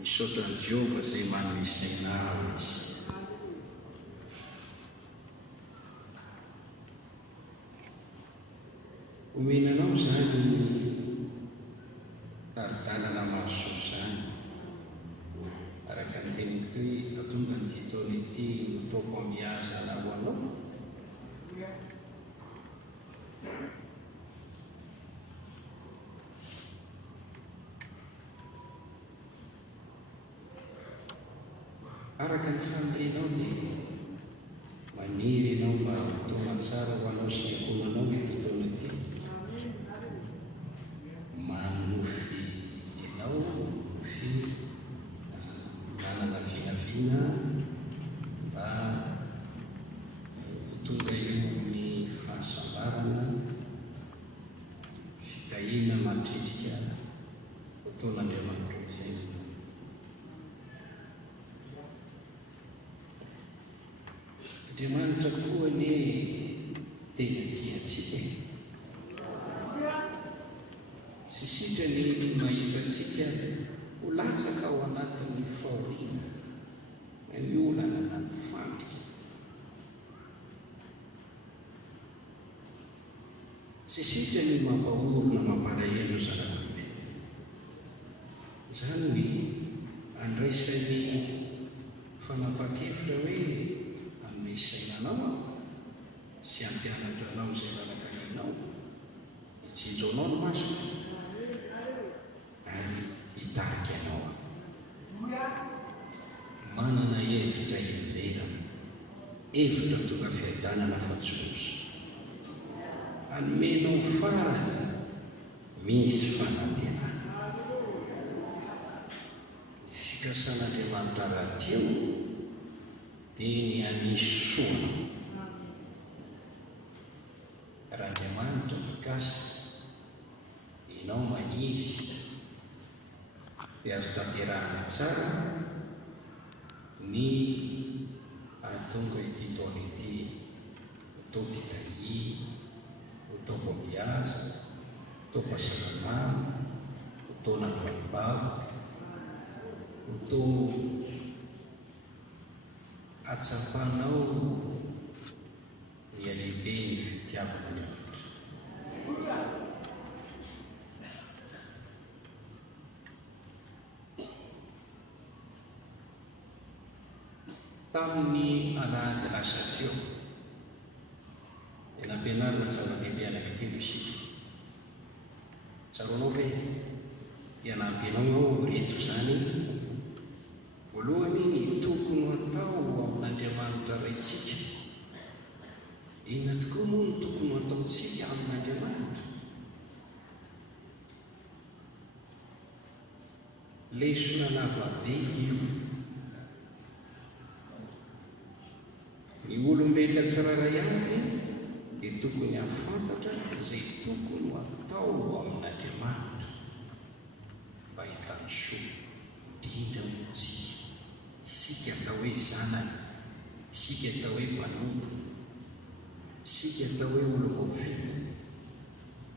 misaotran'i Jehovah izay manome saina izy. Omenanao izany taridalana mahasoa izany araka ny teniko toy atonga ny taona ity nataoko amihaza ho anao. Araka ny familianao dia maniry ianao mba tonga tsara ho anao sy ankonanao ity taona ity. Manofy ianao, manofy manana vinavina mba tonga eo ny fahasambarana, fitahina mandritrika taon'Andriamanitra ny fiainana. Andriamanitra koa ny tena tiantsika. Tsy sitrany mahita antsika ho latsaka ao anatin'ny fahoriana, ny olana na ny fandrika. Tsy sitrany mampahorona mampalahelo zava-dehibe. Izany ny andraisany fanapa-kevitra hoe anome sainanao sy ampianatra anao izay lalakalainao, hitsinjo anao ny masona ary hitarika anao. Manana hevitra ivelana, hevitra tonga fiadanana fatsoso. Anomenao farany misy fanantenana. Ny fikasan'Andriamanitra rahateo dia ny anisoana. Raha Andriamanitra mikasa, ianao maniry dia azo tanterahana tsara ny ahatonga ity taona ity atao pitahi, atao mpampiasa, atao pasalamana, ataona ny valibavaka, atao atsapanao ny alehibe ny fitiavan'Andriamanitra. Tamin'ny alahady lasa teo dia nampianarina zava-dehibe anankitelo isika. Tsaroanao ve hianampy anao reto izany? Voalohany, ny tokony atao amin'Andriamanitra raitsika. Inona tokoa moa ny tokony ataontsika amin'Andriamanitra? Lesona lavabe io. Ny olombelona tsiraray avy dia tokony hafantatra izay tokony atao amin'Andriamanitra mba hitany soa indrindra moa isika atao hoe zanany, isika atao hoe mpanompo, isika atao hoe olo-maovita,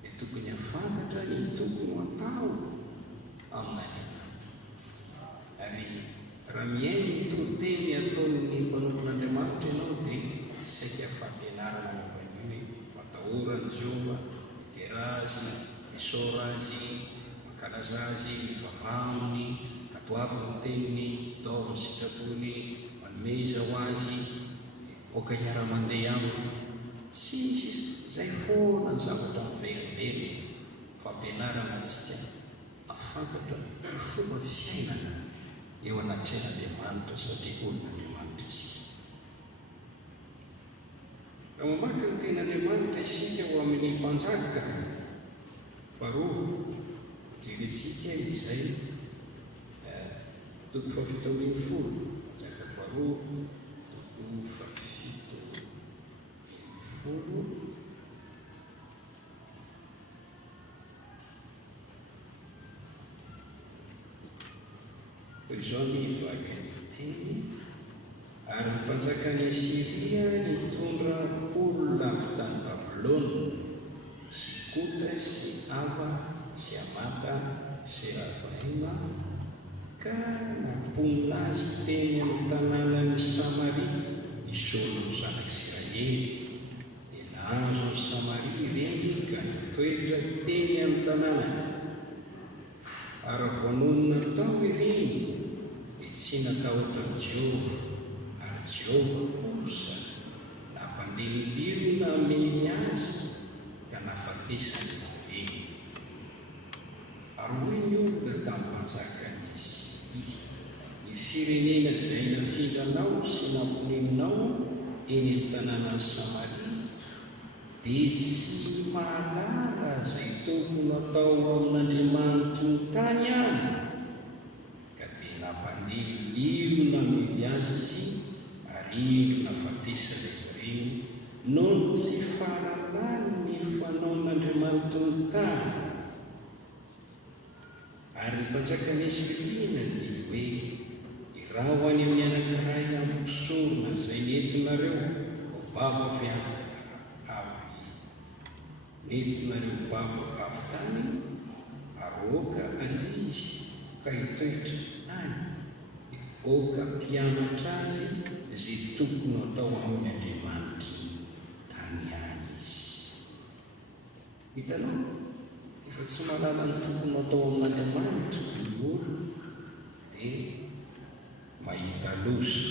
dia tokony hafantatra ny tokony atao amin'Andriamanitra. Ary raha miaino ny toriteny ataon'ny mpanompon'Andriamanitra ianao dia saika fampianarana momban'io hoe matahora ny Jehova, mitera azy, misaora azy, mankalaza azy, mivavahany, katoavy ny teniny, dao ny sitrapony, manomeza ho azy, oka hiara-mandeha aminy. Sisy izay foana ny zavatra miverimbery fampianarana antsika afantatra ny fomba fiainana eo anatin'Andriamanitra satria olon'Andriamanitra isika. Raha mamaky ny ten'Andriamanitra isika ho amin'ny mpanjaka, faharoa jeretsika izay toko fafito ambin'ny folo, mpanjaka faharoa toko fafito ambin'ny folo. Izao ny vakany teny, ary ny mpanjakany Asiria nitondra olona avy tany Babilôna sy Kotra sy Ava sy Amata sy Ravaima ka azy teny amin'ny tanànan'ny Samaria isono ny zanak'Israely. Dia nahazo ny Samaria ireny ka nitoetra teny amin'ny tanànany. Ary voanonona tao ireny dia tsy natahotra Jehova, ary Jehova kosa nampandililirona amely azy ka nafatesany izy ireny. Ary hoy ny olona tamin'ny mpanjakan'izy: ny firenena izay nafilanao sy namponinao eny amin'ny tanànan'ny Samaria dia tsy mahalala izay tokony atao amin'Andriamanitra ny tany any, ka dia nampandililirona amely azy izy ary indro nafatesana izy ireny noho tsy fahalalany ny fanaon'Andriamanitra ny tany. Ary ny mpanjakan'Israelina didy hoe: raha ho any amin'ny anankiray amposorona izay nentinareo babo avy nentinareo babo avy tany, ary oka andizy ka hitoetra any, oka mpianatra azy izay tokony atao amin'ny Andriamanitra tany any izy. Hitanao, efa tsy mahalala ny tokony atao amin'Andriamanitra ny olo dia mahita loza.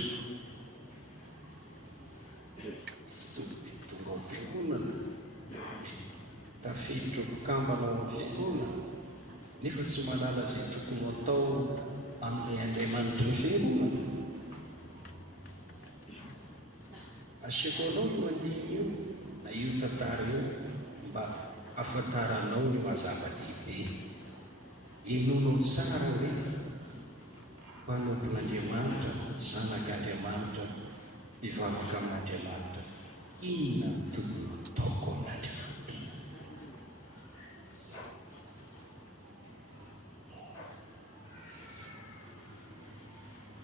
Tonga am-piangonana, tafiditra kokambana ao amin'ny fiangonana, nefa tsy mahalala izay tokony atao amin'ny Andriamanitra ny fiangonana. Asiako anao no mandihy io na io tantara io mba afantaranao ny mazava-dehibe. Inono ny tsara hoe mpanompon'Andriamanitra, zanak'Andriamanitra, mivavaka amin'Andriamanitra, inona no tokony ataoko amin'Andriamanitra?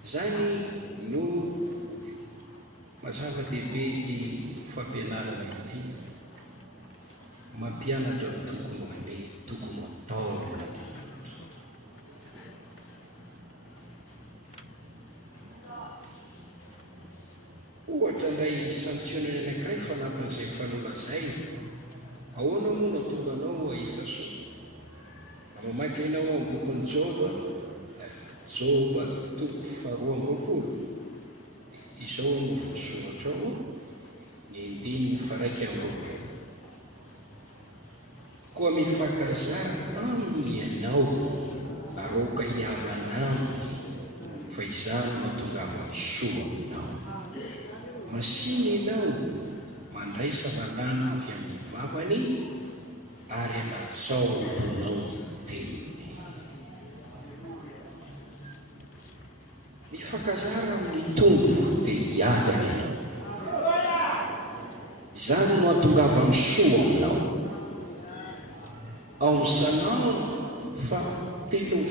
Izany no mazava-dehibe ity fampianarana ity, mampianatra ny tokony hoe tokony atao amin'Andriamanitra. Ohatra ilay santionany anankiray fanampin'izay fanolazay, ahoana moa natonga anao ahita soa? Mamaky ianao amin'ny bokin'ny Joba, Joba toko 2:20, izao no voasoratra ao, ny 1:20. Koa mifankazary aminy ianao aroka hiavana aminy, fa izany mahatongavany soa aminao. Masiny ianao mandraisa valana avy amin'ny vavany ary amatsaoronao ny teniny. Mifankazara amin'ny tompo dia hiadana ianao. Izany no hahatongavany soa aminao. Ao amin'ny Salamo 7:7,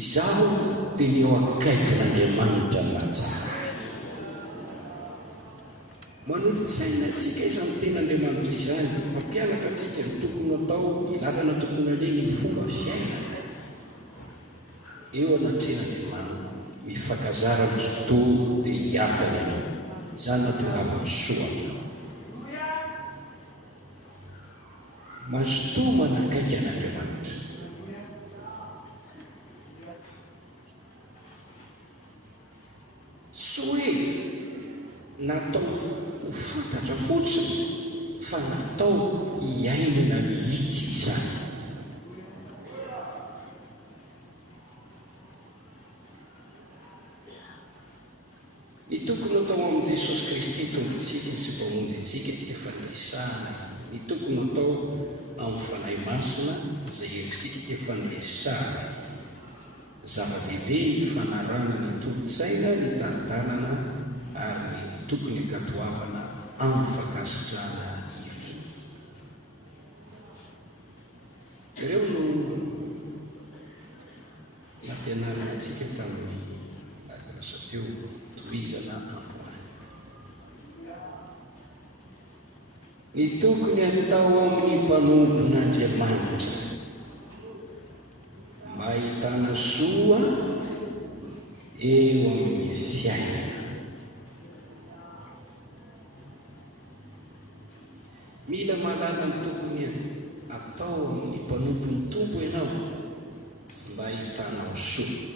izaho dia ny eo akaikin'Andriamanitra matsara. Manolotsaina antsika izany ten'Andriamanitra izany, mampianaka antsika ny tokony atao, ny lalana tokony aleha, ny fomba fiainana eo anatrehan'Andriamanitra. Mifankazara amin'ny tontolo dia hiadana ianao. Izany nahatongavany soa aminao. Mazotoa manakaiky an'Andriamanitra. Tsy hoe natao ho fantatra fotsiny, fa natao hiainana mihitsy izany. Ny tokony atao amin'i Jesosy Kristy tompontsika sy mpamonjy antsika efa niresahana. Ny tokony atao amin'ny fanahy masina izay herintsika efa niresahana. Zava-dehibe ny fanarana ny tolontsaina, ny tari-dalana ary ny tokony ankatoavana amin'ny fankasitrahana ireny. Ireo no nampianarana antsika tamin'ny lasa-peo tohizana androany. Ny tokony atao amin'ny mpanompon'Andriamanitra mba ahitana soa eo amin'ny fiainana. Mila mahalala ny tokony atao amin'ny mpanompon'ny tompo ianao mba ahitanao soa.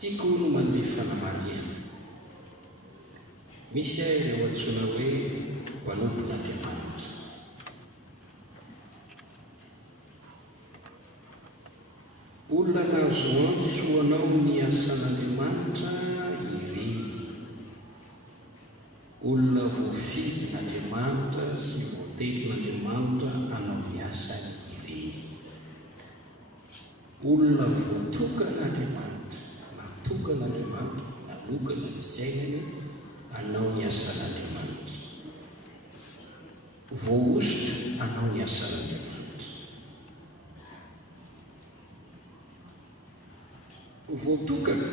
Tiako no mandeha fanamariana. Misy ahy ireo antsoina hoe mpanompon'Andriamanitra. Olona nahazo antso anao ny asan'Andriamanitra ireny. Olona voafidin'Andriamanitra sy voatekin'Andriamanitra hanao ny asany ireny. Olona voatokan'Andriamanitra, natokan'Andriamanitra, nanokana ny fiainany hanao ny asan'Andriamanitra. Voaositra hanao ny asan'Andriamanitra. Voatokana,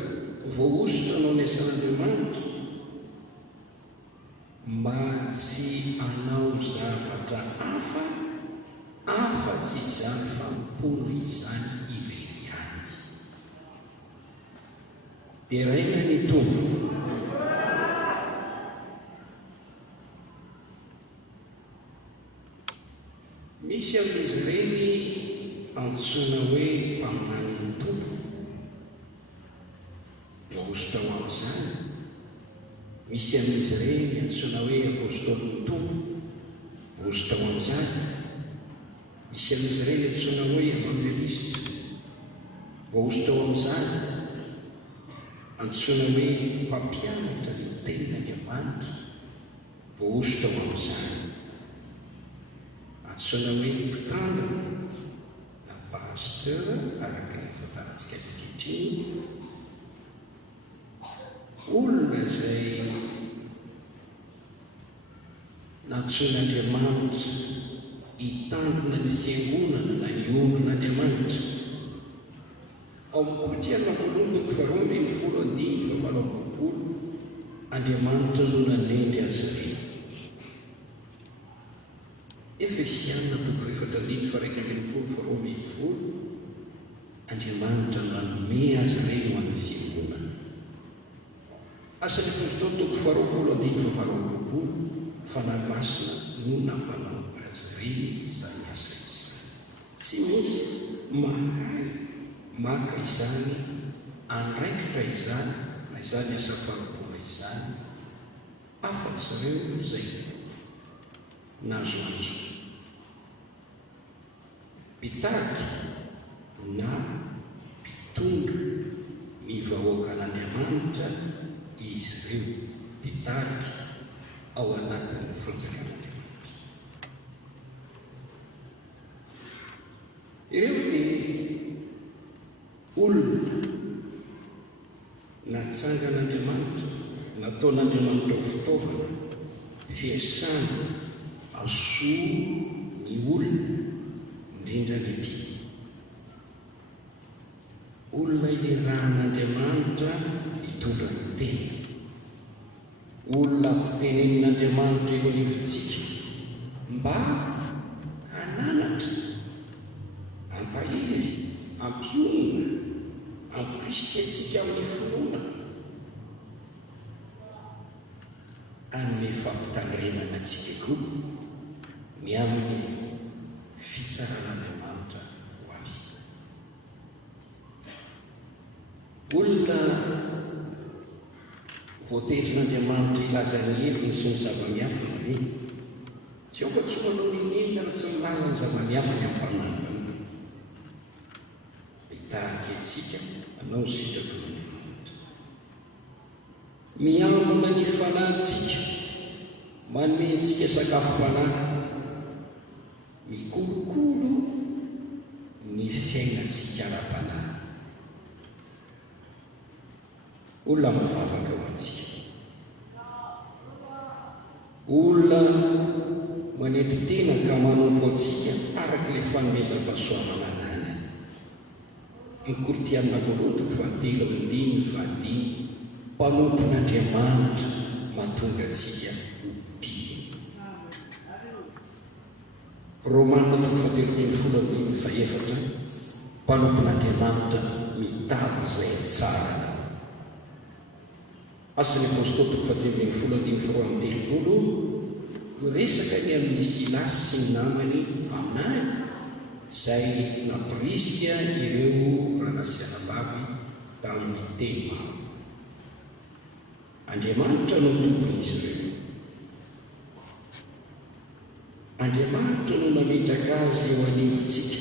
voaositra hanao ny asan'Andriamanitra mba tsy hanao zavatra hafa tsy izany fampona izany ireny ihany. Dia raina ny tompo. Misy amin'izy ireny antsoina hoe mpaminan'ny tompo. Voaositra ho amin'izany. Misy amin'izy ireny antsoina hoe apôstôlin'ny tompo. Voaositra ho amin'izany. Misy amin'izy ireny antsoina hoe evangelista. Voaositra ho amin'izany. Antsoina hoe mpampianatra ny tenin'Andriamanitra. Voaositra ho amin'izany. Antsoina hoe mpitandrina na pasteur araka ny fahafantarantsika ankehitriny. Olona izay nantsoin'Andriamanitra hitandrina ny fiangonana na ny ondron'Andriamanitra. Ao amin'ny Kolosiana voalohany toko faharoa ambin'ny folo andimy fahavalo amby roapolo, Andriamanitra no nanendry azy ireny. Efesiana toko fahaefatra andimy faha raika ambin'ny folo faharoa ambin'ny folo, Andriamanitra nanome azy ireny ho an'ny fiangonana. Asan'ny apôstôly toko faharoapolo andimy fahavalo amby roapolo, fanahy masina no nampanao azy ireny izany asa izany. Tsy misy mahay maka izany, andraikitra izany, na izany asa farabola izany, afa-tsy ireo izay nahazo antso. Mpitady na mpitondra ny vahoakan'Andriamanitra izy ireo, mpitady ao anatin'ny fanjakan'Andriamanitra. Ireo dia olona natsangan'Andriamanitra, nataon'Andriamanitra ho fitaovana fiasana asoa ny olona, indrindra ny tia. Olona irahan'Andriamanitra hitondra ny tena. Olona ampitenenin'Andriamanitra eo anivontsika mba hananatra, ampahery, ampionona, amporisika antsika amin'ny finoana, amin'ny fampitandrenana antsika koa ny amin'ny fitsaran'Andriamanitra ho azy. Olona voaterin'Andriamanitra ilaza ny heviny sy ny zava-miafina ireny. Tsy ao fa tsy manao ninenina na tsy milaza ny zava-miafina am-paminan'ny hitahaka antsika anao ny sitrapon'Andriamanitra. Miambina ny fanahintsika, manome antsika sakafo-panahy, mikolokolo ny fiainantsika ara-panahy. Olona mivavaka ho antsika. Olona manety tena ka manompo antsika araka ilay fanomezam-pahasoavana anany. Ny Korinthiana voalohany toko fahatelo andiny fahadimy, mpanompon'Andriamanitra mahatonga antsika ho mpino. Romanina 3:14 mpanompon'Andriamanitra mitady izay tsara. Asan'ny apôstôly 3:13 miresaka ny amin'ny Silasy sy ny namany aminahy izay nampirisika ireo ranasianam-bavy tamin'ny teny maro. Andriamanitra no tompon'izy ireo. Andriamanitra no nametraka azy eo anivontsika,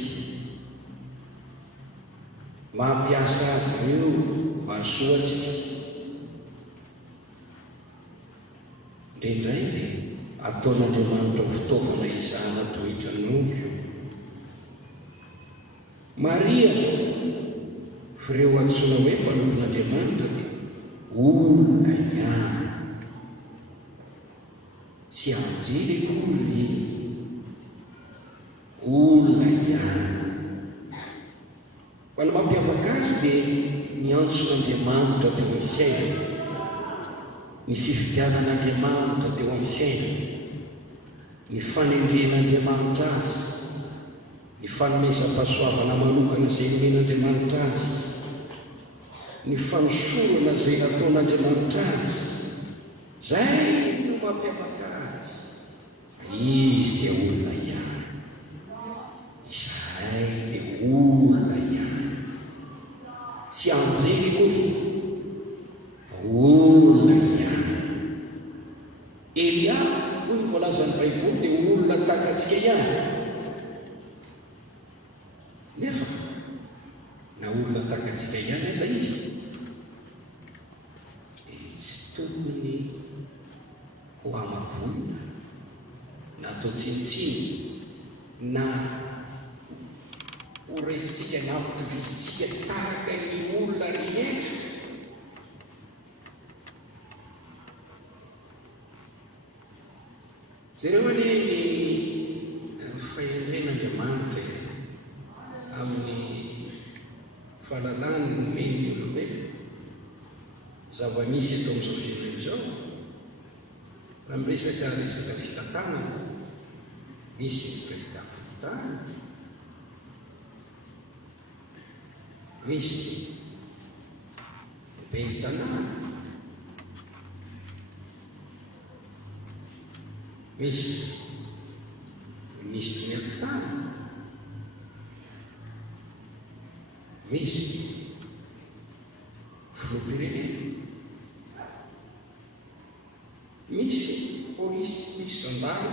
mampiasa azy ireo mahasoa antsika. Indraindray dia ataon'Andriamanitra ho fitaovana izahana toetra n'omby. Maria, fireo antsoina hoe mpanompon'Andriamanitra dia olona ihany, tsy anjely akory, olona ihany. Fa ny mampiavaka azy dia ny antson'Andriamanitra teo amin'ny fiainana, ny fifidianan'Andriamanitra teo amin'ny fiainana, ny fanendren'Andriamanitra azy, ny fanomezam-pahasoavana manokana izay nomen'Andriamanitra azy, ny fanosorana izay nataon'Andriamanitra azy. Zay no mampiavaka azy. Izy dia olona ihany, izay dia olona ihany, tsy anjely koa, olona ihany. Elia hoy ny voalazan'ny Baiboly dia olona tahaka antsika ihany, nefa na olona tahaka antsika ihany aza izy dia tsy tokony ho amavoina na atao tsinitsiny na ho resitsika na ampitovizitsika tahaka ny olona rehetra. Zareo anie ny fahendren'Andriamanitra amin'ny fahalalany nomeny ny olombelona. Zava-misy eto amin'izao firenena izao, raha miresaka fitantanana, misy ny président fitantanana, misy ny ben'ny tanàna, misy ministry ny antitany, misy filoham-pirenena, misy polisy, misy zandary,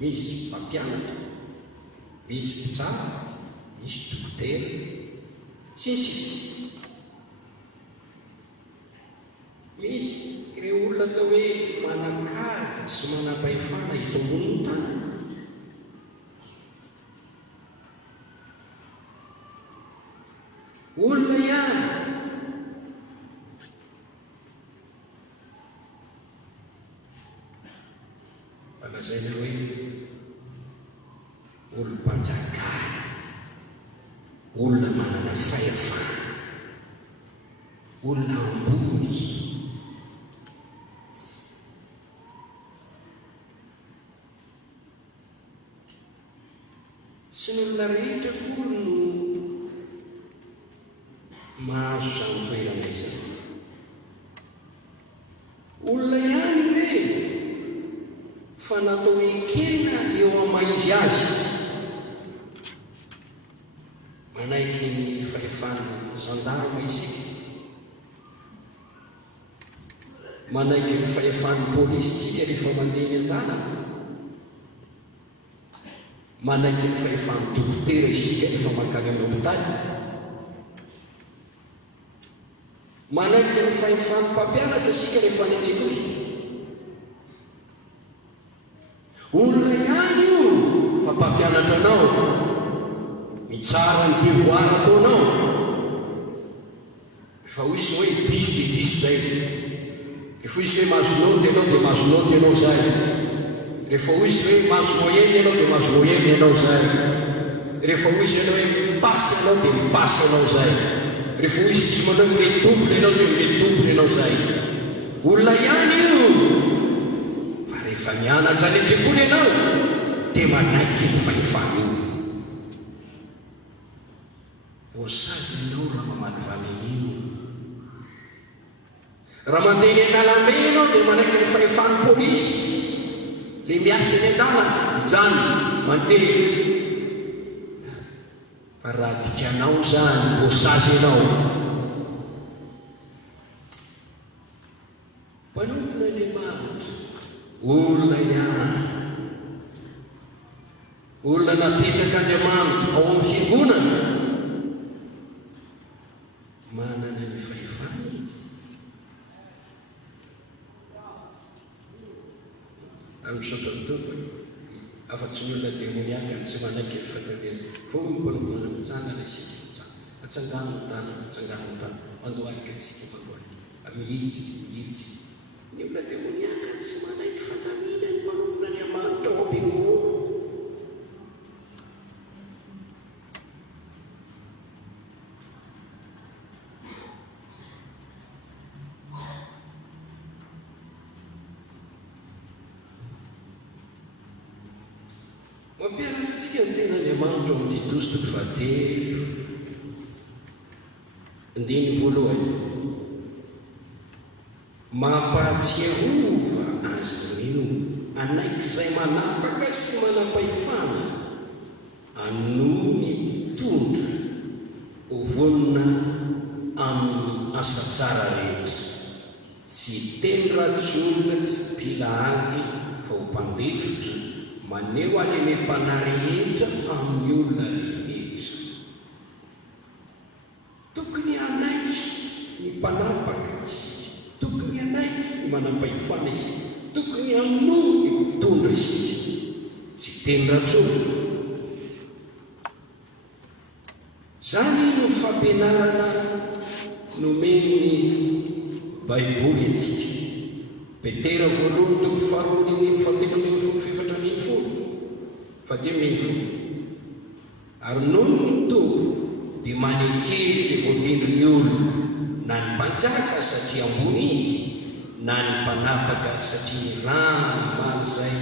misy mpampianatra, misy mpitsara, misy dokotera, sisy. Misy ireo olona atao hoe manan-kaja sy manam-pahefana eto ambonin'ny tany. Olona ihany. Lazaina hoe olom-panjakana, olona manana fahefana, olona ambony. Tsy ny olona rehetra koa no mahazo izany toerana izany. Olona ihany ireny fa natao ekena eo amaizy azy, manaiky ny fahefana zandarma isika, manaiky ny fahefan'ny polisitsika rehefa mandeha ny an-dalana, manaiky ny fahefan'ny dokotera isika rehefa mankany amin'ny hôpitaly, manaiky ny fahefan'ny mpampianatra isika rehefa ny an-tsekoly. Olona ihany io fa mpampianatra anao, mitsara ny devoir ataonao. Rehefa hoisy hoe 10 dia 10 zay, rehefa hoisy hoe mahazo noty ianao dia mahazo noty ianao zay, rehefa hoisy hoe mahazo moyenne ianao dia mahazo moyenne ianao zay, rehefa hoisy ianao hoe mipasy ianao dia mipasy ianao zay, rehefa hoisy tsy manao hoe double ianao dia double ianao zay. Olona ihany io. Fa rehefa mianatra ny an-tsekoly ianao dia manaiky ny fahefana io. Osazy ianao raha mamaly vanen'io. Raha mandeha ny an-dalambe ianao dia manaiky ny fahefan'ny pôlisy, le miasa ny an-dalana jany mandeha. Fa raha dikanao zany voasazy ianao. Mpanompon'Andriamanitra, olona ihany, olona napetraka Andriamanitra ao amin'ny fiangonana, manana ny fahefana izy. Misaotra mitoko afa-tsy ny olona demoniaka ny tsy manaiky ny fatalena fo ny mpanomponana mitsanga la isika mitsanga atsangano ny tany atsangano ny tany mandohalika antsika mandohalika mihiditsika ny olona demoniaka ny tsy manaiky fatamina ny manompona ny Andriamanitra ao am-piangonana. Mampianatsika ny tena Andriamanitra ao amin'ny Titos 3:10. Andiny voalohany, mampatsiahova azy ireo anaiky izay manapaka sy manam-pahefana hanony mitondra ovonina amin'ny asa tsara rehetra, tsy teny ratsolona, tsy pilahangy fa ho mpandefotra, maneho alemem-panahy rehetra amin'ny olona rehetra. Tokony anaiky ny mpanapaka isika, tokony anaiky ny manam-pahefana isika, tokony hanony mitondra isika, tsy teny ratsolona. Zany no fampianarana nomen'ny Baiboly antsika. Petera voalohany toko faharoa fatelo ambin'ny folo fefatra ambin'ny folo fadimy ambin'ny folo. Ary noho ny tompo dia manekery izay voatendry ny olona, na ny mpanjaka satria ambony izy, na ny mpanapaka satria ny rano maro izay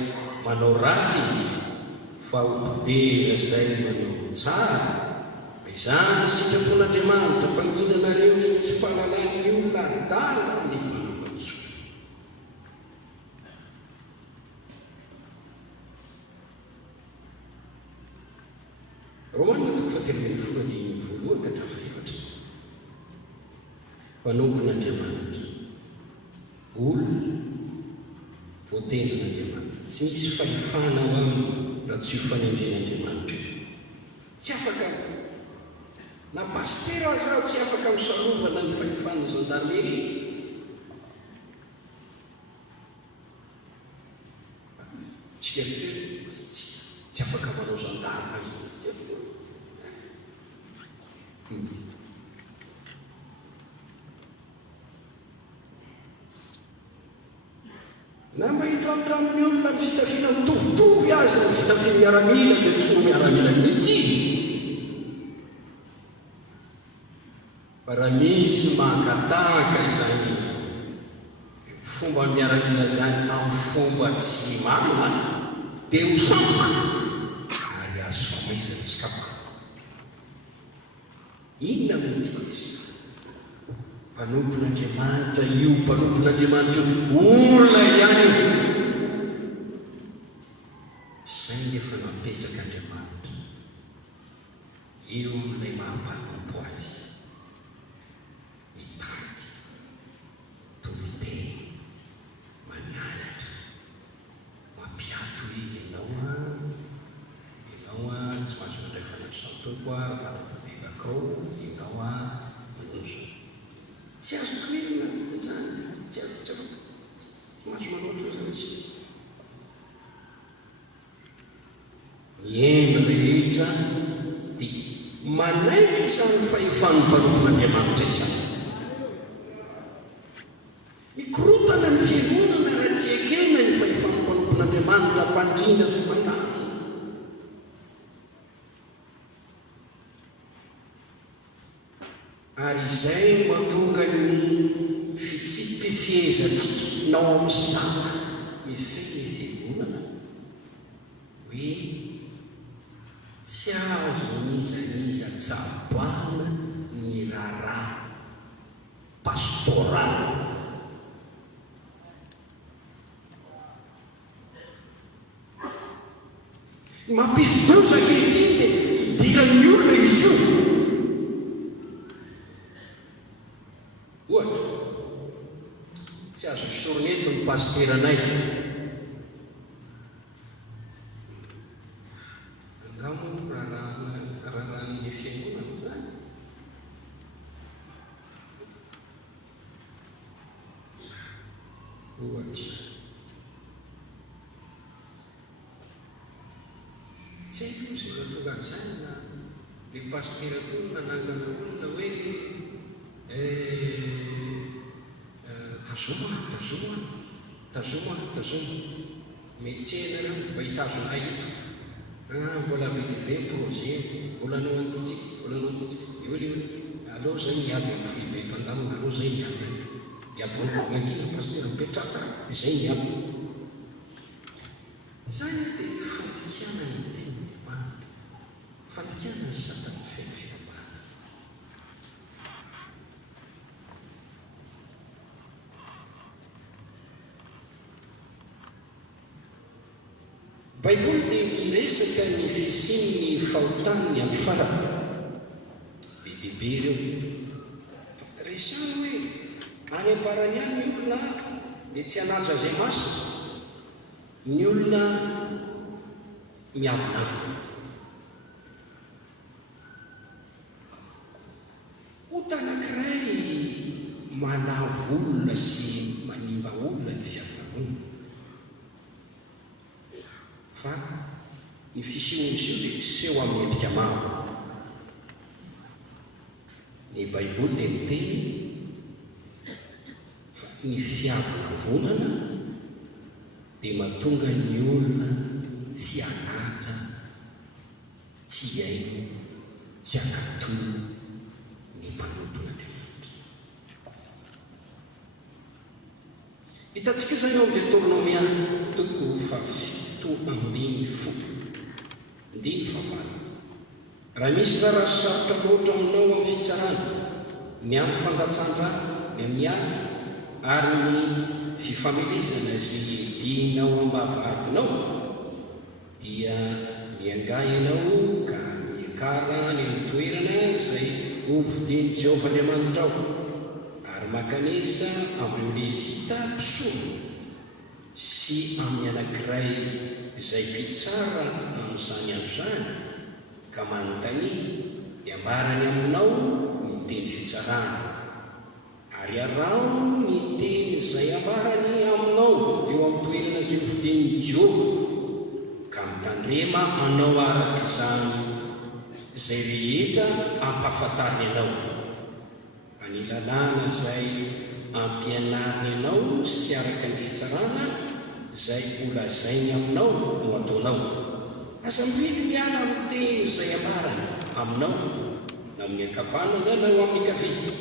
manao ratsy izy, fa hopodera izay manao tsara. Izany sitrapon'Andriamanitra mpanginanareo ny tsy fahalalany olona adala ny fanampatsoa. Romanina toko fatelo ambin'ny folo andiny voalohany ka hatramin'ny fefatra. Mpanompon'Andriamanitra, olona voatendrin'Andriamanitra, tsy misy fahefana ho aminy raha tsy ho fanendren'Andriamanitra. Tsy afaka na pastera azy raha tsy afaka misalovana ny fahefana gendarmerie. Tsika tsy afaka manao gendarme izy. Na mahitranitra amin'ny olona ny fitafiana mitovitovy azy ny fitafiana miaramila dia tsy ho miaramila mihitsy izy. Fa raha misy mahakatahaka izany fomba miaramila zany amin'ny fomba tsy marina dia misantoka ary azo famaizana izy kapoka. Inona mihitsy izy? Mpanompon'Andriamanitra io, mpanompon'Andriamanitra olona ihany io. Izay nefa napetraka Andriamanitra, io ilay mampanompo azy. Mitady, toviteny, manialatra, mampiato ianao tsy mahazo mandray fanakisan-toko fanapabebakao, ianao manonzo. Tsy azo toerina zany, tsy azo mahazo manoatra zany izy. Miaina rehetra dia manaiky izany fahefan'ny mpanompon'Andriamanitra izany. Mikorotana ny fiangonana raha tsy ekena ny fahefan'ny mpanompon'Andriamanitra mpandringa sy mpandamina. Ary izay mahatonga ny fifiezatsika nao amin'ny saka mifehy ny fiangonana hoe Mampidi-doza kehitriny dia idiran'ny olona izy io. Ohatra, tsy azo isorona eto ny pasteranay. Angamo raharahany fiangonana zany. Ohatra, tsy haiko izay mahatonga an'izany na le pastera koa nanangana olona hoe tazoma metsena mba hitazona ito. Mbola be dehibe projet, mbola anao an'ity tsika, eo le aleo zay miady amin'ny fibe mpandamina, aleo zay miady makina pastera mipetra tsara, izay miady. Zany dia fatikana ny tenin'Andriamanitra, fatikana ny Satana feno fiambana. Baiboly dia miresaka ny fisian'ny fahotany andro farany. Be dehibe ireo. Resany hoe any amparany any ny olona dia tsy hanaja izay masina. Ny olona miavonavona. Ota anankiray manavo olona sy manimba olona ny fiavonavona. Fa ny fisian'izy io dia seho amin'ny endrika maro. Ny Baiboly dia miteny fa ny fiavonavonana dia mahatonga ny olona tsy hanaja, tsy haino, tsy hankatoy ny manompin'Andriamanitra. Hitantsika izay ao amin'ny Deutéronomia toko fafito ambin'ny folo, andiny favalo. Raha misy zara-sarotra loatra aminao amin'ny fitsarana, ny amin'ny fangatsanga, ny amin'ny ady, ary ny fifamelezana izay dinao ambavadinao, dia miangay ianao ka miakara ny amin'ny toerana izay hovidin'i Jehovah Andriamanitra ao, ary makanesa amin'ny Levita mpisono sy amin'ny anankiray izay mpitsara amin'izany andro zany, ka manontany hiambarany aminao ny teny fitsarana, ary arao ny teny izay ambarany aminao eo amin'ny toerana izay hovidin'i Jehovah, ka mitandrema anao araka izany izay rehetra ampahafantariny anao, any lalàna izay ampianariny anao sy araka ny fitsarana izay holazainy aminao no ataonao. Asa mivily miala amin'ny teny izay ambarany aminao, na amin'ny ankavanana na eo amin'ny ankavia.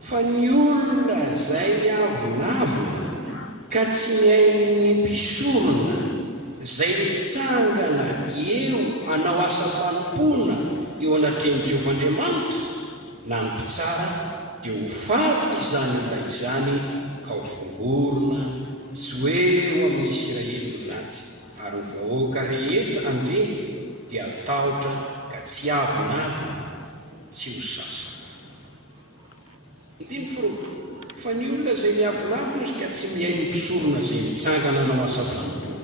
Fa ny olona izay miavonavona ka tsy mihaino ny mpisorona izay mitsangana eo hanao asa fanompona eo anatrehan'i Jehovah Andriamanitra, na ny mpitsara dia ho faty izany olona izany ka ho voorona tsy hoe eo amin'ny Israely latsy, ary ny vahoaka rehetra andreny dia tahotra ka tsy avonavona, tsy ho sasa. Indimy foroto, fa ny olona izay miavonavona ka tsy mihaino mpisorona izay mitsangana anao asa fanompona,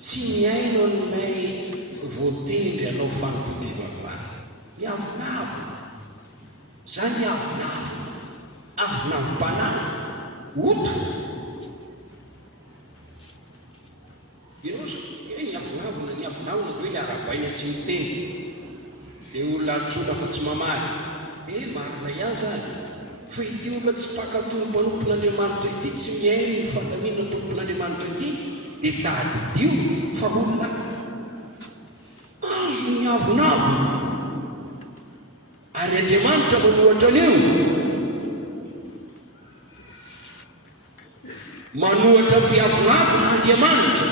tsy mihaino an'ilay voatendry anao fanompom-pivavahana, miavonavona. Zany miavonavona, avonavom-panahy, oto. Ianao zao, ny avonavona dia hoe ny arabaina tsy miteny. Le olona antsoina fa tsy mamaly. Marina ihany zany. Fa ity olona tsy mpakatoro mpanompon'Andriamanitra ity, tsy mihaino ny fandaminana mpanompon'Andriamanitra ity, dia tadidio fa olona azo ny avonavona. Ary Andriamanitra manohatra an'io, manohatra mpiavonavona Andriamanitra,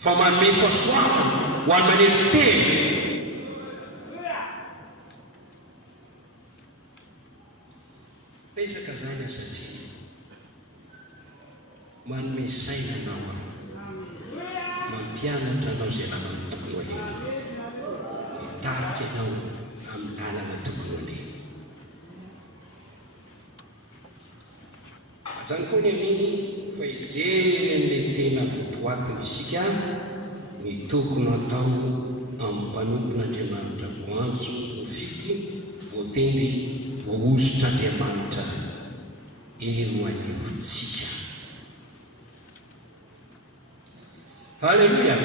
fa manome fahasoavana ho an'ny manendry teny. Resaka zany satria manome saina anao. mampianatra anao izay lalana tokony ho alena, mitarika ianao amin'ny lalana tokony ho alena. Azany koa ny amin'iny fa hijery an'ilay tena votoatiny isika ny tokony atao amin'ny mpanompon'Andriamanitra voanjo vofity voatery voahosotr'Andriamanitra eo anivontsika. Halleluja!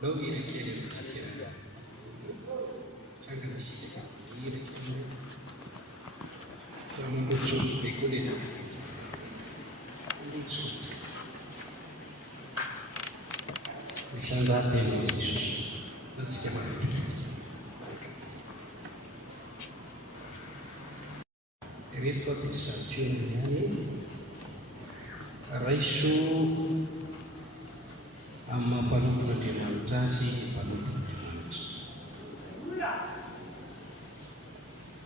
Nao hira kely amintsika tsangana isika hira kely fa mambotsotso be koa lena mambotsotso isandraty amin'izy Jesosy tatsika mahatraiky reto ampisatrony ihany raiso amin'ny mampanompon'Andriamanitra azy ny mpanompon'Andriamanitra.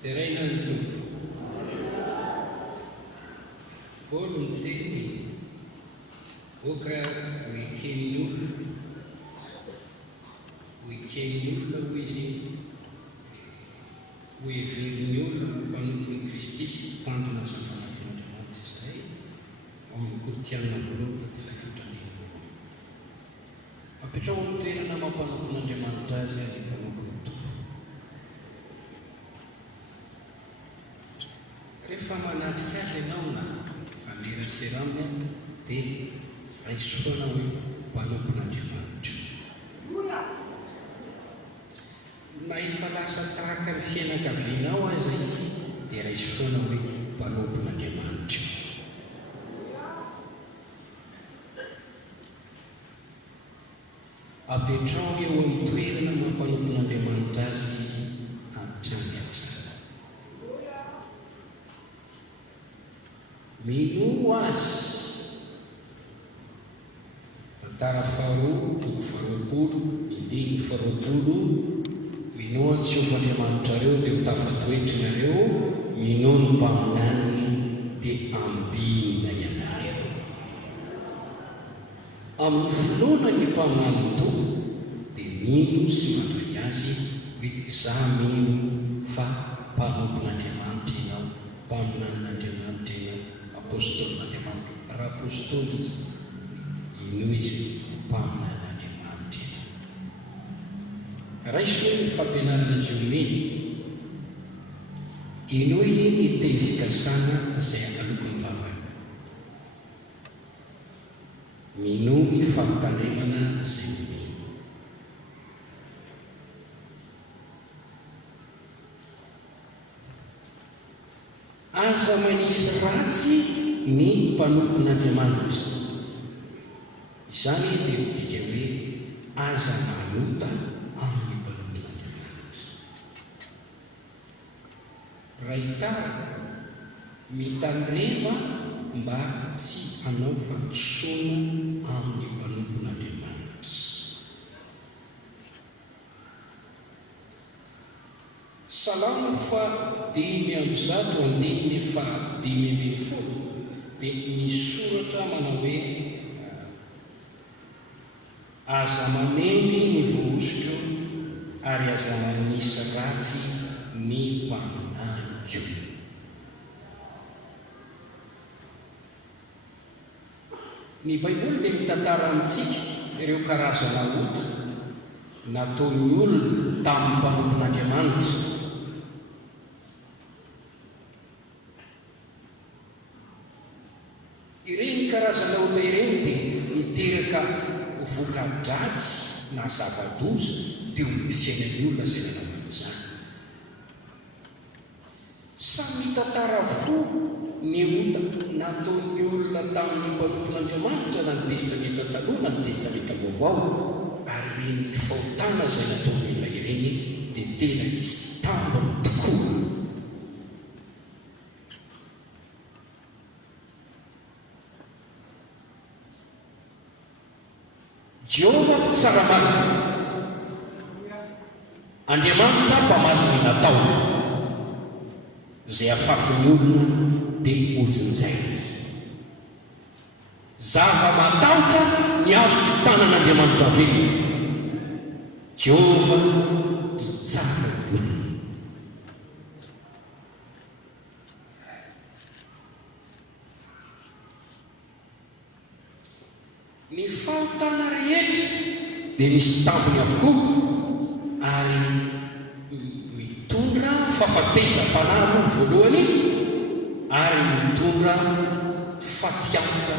Teraina ny tompo. Paolo miteny oka hoeken'ny olona ho izy ho heveriny olona ho mpanompon'i Kristy sy mpitandrina sampan'Andriamanitra izay amin'ny Korinthiana voalohany fahaefatra apetrao amin'ny toerana mampannompon'Andriamanitra azy ny mpanompon'ny tompo. Rehefa manatrika azy ianao na fanerasera aminy dia raiso foana hoe mpanompon'Andriamanitra. Na efa lasa tahaka ny fianakavianao aza izy dia raiso foana hoe mpanompon'Andriamanitra. Apetrao eo amin'ny toerana mampanompon'Andriamanitra azy izy hatrany hatrany. Mino azy. Tantara faharoa, toko faharoapolo, indimy faharoapolo. Mino tsy Andriamanitra reo dia ho tafatoetrareo, mino ny mpaminaniny dia ambinina ianareo. Amin'ny fotoana ny mpaminan'ny tompo dia mino sy mandray azy hoe izaho mino fa mpanompon'Andriamanitra ianao, mpaminan'Andriamanitra ianao, apôstôlin'Andriamanitra, raha apôstôly izy, ino izy mpaminan'Andriamanitra ianao. Raiso ny fampianarana azy omeny, ino ny teny fikasana izay ankalokon'ny vavany. Mino ny fampitanemana izay omeny. Aza manisy ratsy ny mpanompon'Andriamanitra. Izany dia midika hoe aza manota amin'ny mpanompon'Andriamanitra. Rahitara mitandrema mba tsy hanao fahadisoana amin'ny mpanompon'Andriamanitra. Salamo fahadimy amby zato andininy fahadimy ambin'ny folo dia misoratra manao hoe aza manendy ny vohosotro ary aza manisy ratsy ny mpaminanjo. Ny Baiboly dia mitantara amintsika ireo karazana ota nataon'ny olona tamin'ny mpanompon'Andriamanitra. Ireny karazana ota ireny dia miteraka voka-dratsy na zava-doza teo amin'ny fiainan'ny olona izay nanao izany. Samy tantara avokoa ny ota nataon'ny olona tamin'ny mpanompon'Andriamanitra na ny testamenta taloha na ny testamenta vaovao, ary reny ny fahotana izay nataon'ny olona ireny dia tena izy tambany tokoa. Jehovah mpitsaramana, Andriamanitra mpamaly ny natao, izay afafin'ny olona dia ojin'izay. zava-mataotra ny azo ny tanan'Andriamanitra velona. Jehova itsara ny olona. Ny fahotana rehetra dia misy tambony avokoa ary mitondra fahafatesam-panahy voalohany ary mitondra fatiantoka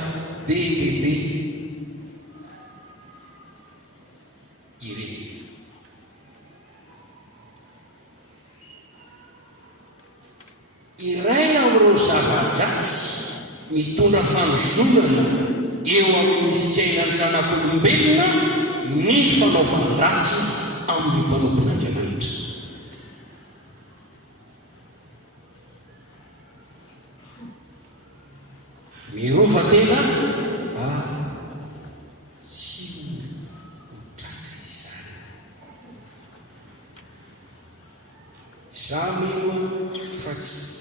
bebe ireny. Iray amin'ireo zava-dratsy mitondra fanozonana eo amin'ny fiainan'ny zanak'olombelona ny fanaovan-dratsy amin'ny mpanompon'Andriamanitra. Mirova tena tsy hotratry izany. Za mino fa tsy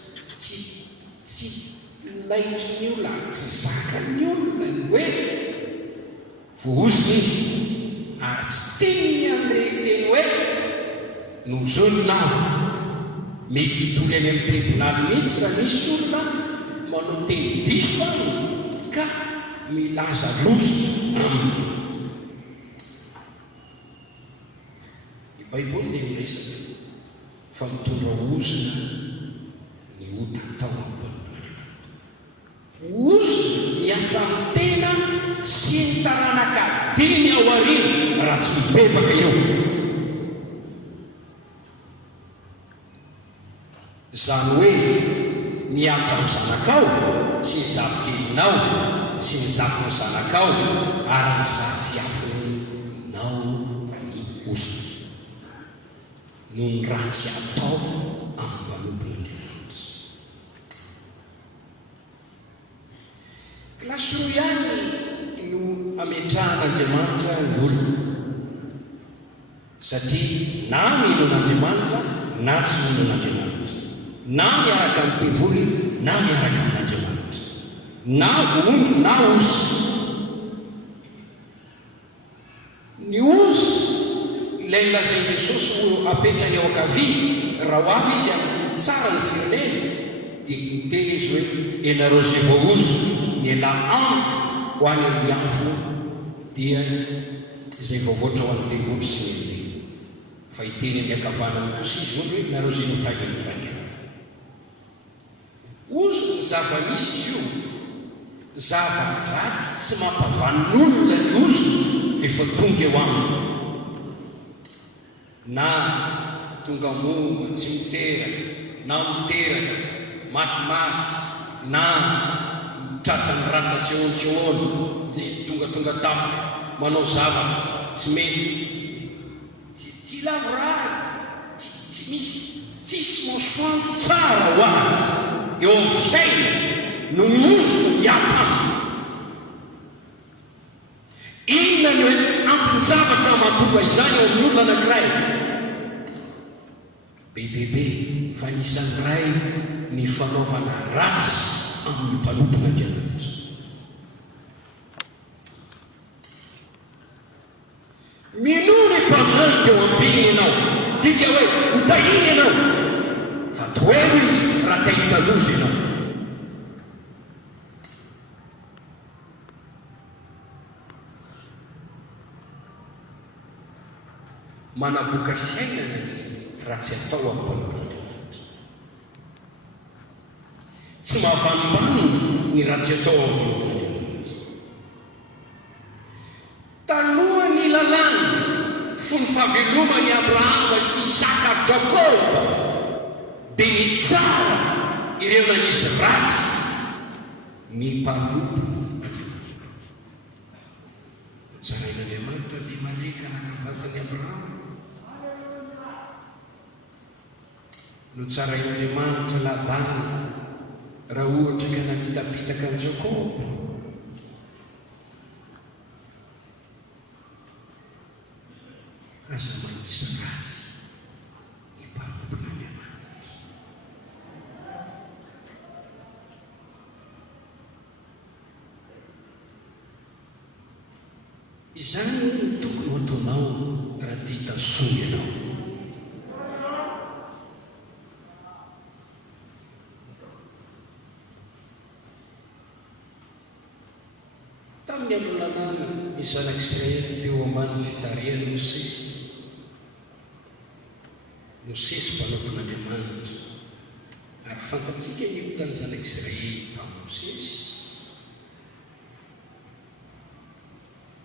laitry ny olona, tsy zakany olona ny hoe vohozina izy ary tsy teniny amin'ilay teny hoe no zonona mety hitoly any amin'ny tribinaly mihitsy raha misy olona manao teny diso any ka milaza loza aminy. Ny Baiboly dia miresaka fa mitondra ozona ny ota tao amin'ny ozona ny hatramin'ny tena sy ny taranaka dimy ao aoriana raha tsy mibebaka eo. Zany hoe miatra amin'ny zanakao sy ny zafi-kelinao sy ny zafin'ny zanakao ary ny zafi-afinao ny ozona no ny ratsy atao amin'ny mpanompon'Andriamanitra. Kilasy roa ihany no ametrahan'Andriamanitra ny olona, satria na mino an'Andriamanitra na tsy mino an'Andriamanitra, na miaraka amin'ny mpivory na miaraka amin'Andriamanitra, na ondry na osy. Ny osy ilay nolazain'i Jesosy ho apetrany ao ankavia raha ho avy izy amin'ny tsara ny firenena dia miteny izy hoe ianareo izay voaozo miala amiko ho any amin'ny afo dia izay voavoatra ho an'ny tengotry sy ny anjely. Fa hiteny amin'ny ankavanany kosa izy hoe nareo izay notagny raika. Ozo ny zava-misy izy io, zava-dratsy tsy mampavanon'olona ny ozo efa tonga eo aminy. Na tonga momba tsy miteraka, na miteraka matimaty, na tratrany rata tsehontsehoana tonga tapoka manao zavatra tsy mety, tsy lavorary, tsy misy tsisy masoandro tsara ho azy eo amin'ny fiaina no ozona miatana. Inona ny hoe antony zavatra mahatonga izany ao amin'ny olona anankiray? Bebe fa nisan'ny ray ny fanaovana ratsy amin'ny mpanompon'Andriamanitra. Minory mpamanty eo ambiny ianao, tika hoe hotahiny ianao, fa toero izy raha tahita loza ianao. Manaboaka fiainana ny ratsy atao amin'ny mpanompon'Andriamanitra. Tsy mahavanimbany ny ratsy atao amin'ny mpanompon'Andriamanitra. Taloha ny lalàna fony fahavelomany Abrahama sy Isaka, Jakoba dia ny tsara ireo nanisy ratsy ny mpanompon'Andriamanitra. Tsarain'Andriamanitra Abimeleka nakabakany Abrahama, notsarain'Andriamanitra Labana raha ohatra ka namitapitaka an Jakoba. Aza manisy ratsy ny mpanompon'Andriamanitra. Izany no tokony ataonao raha tia tasoa ianao. Tamin'ny andro nanana ny zanak'Israely teo ambany fitarihan'i Mosesy mpanaonton'Andriamanitra, ary fantatsika niotany zanak'Israely tamin'i Mosesy.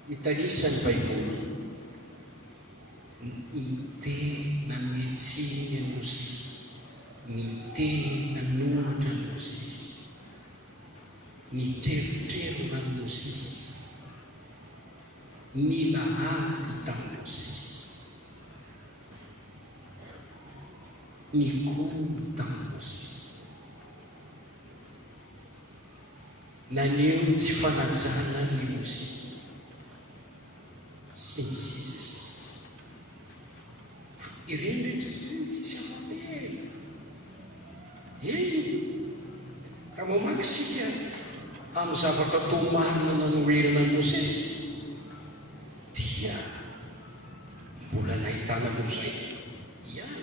Mitanisa ny Baiboly, ny tena mihetsiny ny Mosesy, ny tena noratra ny Mosesy, ny treritrerona ny Mosesy, ny lahady tamin'ny Mosesy, ny koly tamin'ny Mosesy, naneo tsy fanajana ny Mosesy. Ireny rehetra ireny tsisy amapela. Raha mamaky sika amin'ny zavatra tao marina nanoherana ny Mosesy, dia mbola nahitana lozay ihany.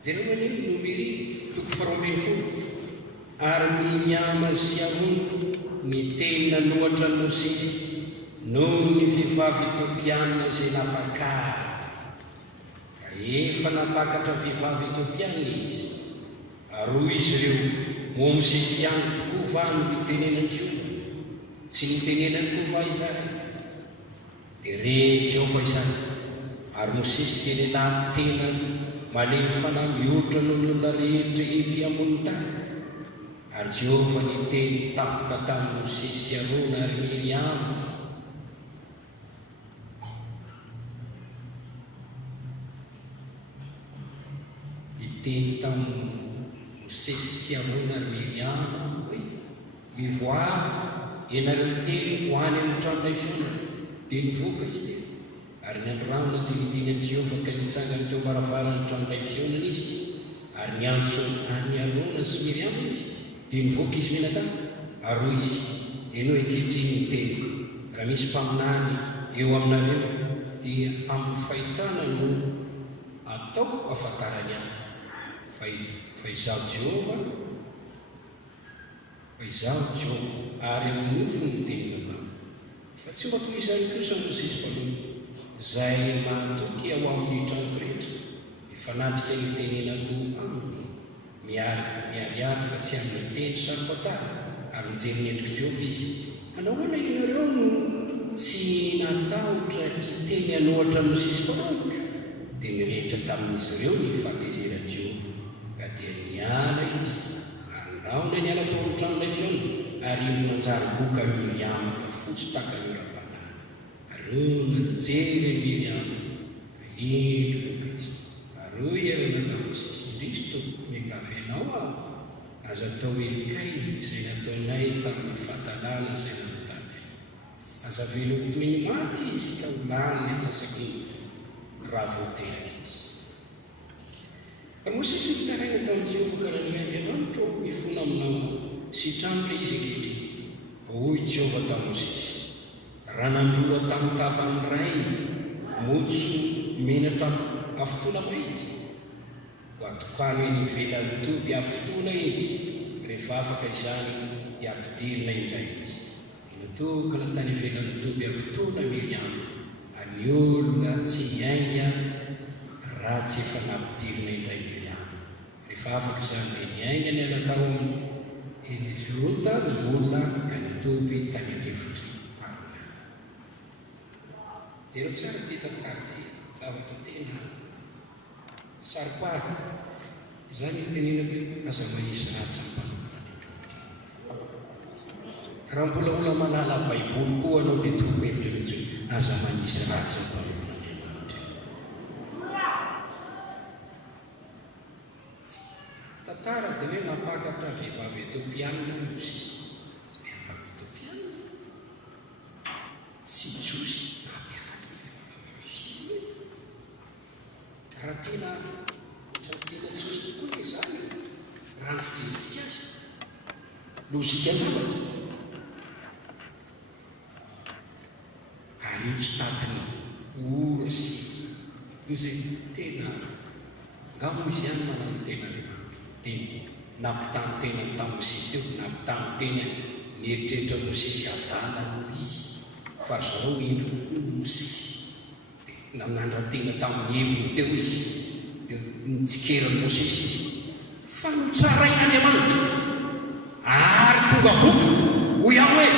Jereo hoe Nomery 12:12, ary minyama sy Arono ny teny nanohatra ny Mosesy noho ny vehivavy Etiopiana izay napakary. Ka efa napakatra vehivavy Etiopiana izy, ary izy ireo moa Mosesy ihany tokoa va no itenenany Jehova, tsy nitenenany koa va izany. Dia re Jehova izany, ary Mosesy dia lehilahy tena malemy fanahy mihoatra noho ny olona rehetra ety ambony tany. Ary Jehova niteny tampoka tamin'ny Mosesy sy Arona ary Miriama, niteny tamin'ny Mosesy sy Arona ary Miriama hoe mivoary ianareo telo ho any amin'ny tranonay fiainana. Dia nivoaka izy telo, ary ny androramina dia niteny an'i Jehova ka nitsangany teo ambaravarana ny tranonay fiainana izy, ary niantso any Arona sy Miriama izy. Dia nivoaka izy menatany, ary hoy izy: ianao ankehitriny ny teniko, raha misy mpaminany eo aminareo dia amin'ny fahitana no ataoko afantarany ahy. Fa izaho Jehova, ary amin'ny nofo ny tenina aminy. Fa tsy mba toy izany kosa Mosesy mpalompo, izay mahatoky ao amin'ny tranoko rehetra, ifanatrika ny tenenako aminy, miariary fa tsy amin'ny teny sarim-batana, ary mijery ny endrika Jehova izy. Anahoana ianareo no tsy natahotra hiteny anohatra ny Mosesy mpalompo? Dia mirehitra tamin'izy ireo ny fahatezera Jehova, ka dia niala izy, andaona niala tao amin'ny tranonay fiainana, ary io nanjary boka Miriama ka fotsy taka ny oram-panahy. Arona nijery Miriama ka indro boka izy, ary hoy Arona tamin'i Mosesy: Kristo miangavy ianao aho, azo atao elikay izay nataonay tamin'ny fahatalana izay nanotanay. Aza velo toy ny maty izy ka ho lany ny antsasaky ny raha voateraka izy. Ka Mosesy nitaraina tamin'i Jehova ka raha ny Andriamanitra mifona aminao sy trano ilay izy ankehitriny. Hoy Jehova tamin'i Mosesy: raha nandrora tamin'ny tavan'ny ray motso menatra afotoana izy, ho atokany ny ivelany toby afotoana izy, rehefa afaka izany dia ampidirina indray izy. Natokana tany ivelany toby afotoana Miriama, any olona tsy miainga raha tsy efa nampidirina indray Miriama. Rehefa afaka izany dia miainga ny anatao rota ny olona ka nitoby tany anefitry parina. Jereo tsara ty tantara ty, zavatra tena saripary. Izany tenena hoe aza manisy ratsy ampanokana. Raha mbola olona manala Baiboly koa anao dia torohevitra mihitsy hoe aza manisy ratsy ampanokana. Tantara dia hoe napakatra vehivavy Etiopiana Mosesy. Vehivavy Etiopiana tsy josy raha tena tsy mety tokoa izany raha ny fijeritsika azy lozika an-javatra. Ary io tsy tatiny ora sy io zay tena ngamo izy ihany manano tena Andriamanitra teny nampitany tena tamin'ny Mosesy teo, nampitany teny nieritreritra Mosesy adala aloha izy fa zao endro kokoa Mosesy dia nanandra-tena tamin'ny heviny teo izy dia nitsikeran'ny Mosesy izy fa notsarain'Andriamanitra ary tonga boka ho iaho hoe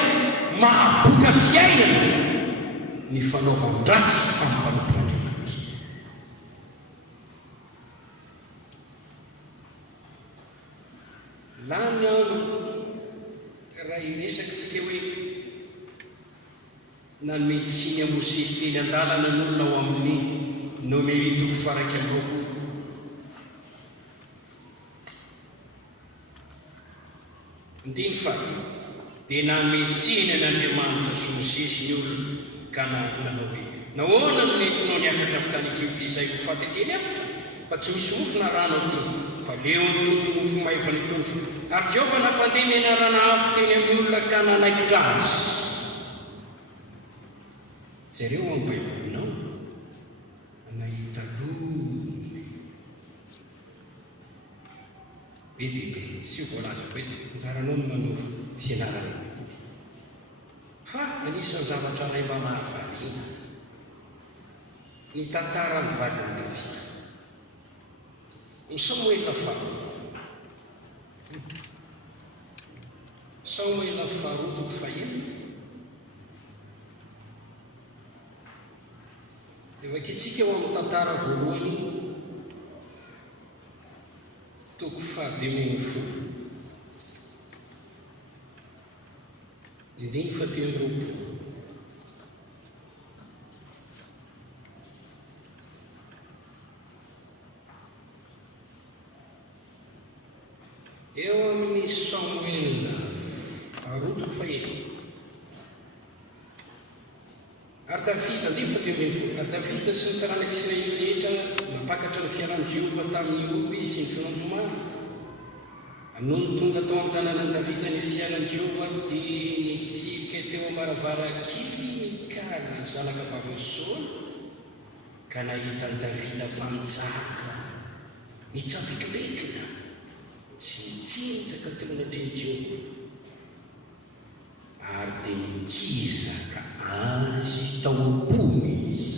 mahaboka fiainana ny fanaovan-dratsy amin'ny mpanompon'Andriamanitra. Lany andro raha iresakitsika hoe nanome tsiny a Mosesy teny an-dalana n'olona ao amin'ny Nomeri 3:20. Ndiny fa dia nanome tsiny an'Andriamanitra sy Mosesy ny olona ka nanao hoe nahoana no nentinao niakatra avy tany Egypte izay ho fateteny afatra fa tsy misy mofo na rano aty fa leo nytony mofo maivana itony fo ary Jehovah nampandeha mianarana afo teny amin'ny olona ka nanaikitra azy. Zareo amin'ny Baibolinao nahita lony be dehibe sy voalaza hoe anjaranao no manao fianarana fa anisan'ny zavatra ray mba mahavariana ny tantaran'ny vadiny Davida ny Samuela faharoa toko fahaenina dia vakitsika eo amin'ny tantara voalohany toko 10 indriny 17. Eo amin'ny Samuela faharoa toko fahaenina ary Davida andiny 17. Ary Davida sy ny taranak'Israely rehetra napakatra ny fiaran'i Jehovah tamin'ny omby sy ny fianjomana. No ny tonga tao amin'ny tanànan'i Davida ny fiaran'i Jehovah dia nitsipika teo am-baravarakely Mikaly zanaka vavin'i Saoly ka nahitany Davida mpanjaka nitsambikibekina sy nitsinjaka teo anatreny Jehovah ary dia nikizaka azy tao am-pony izy.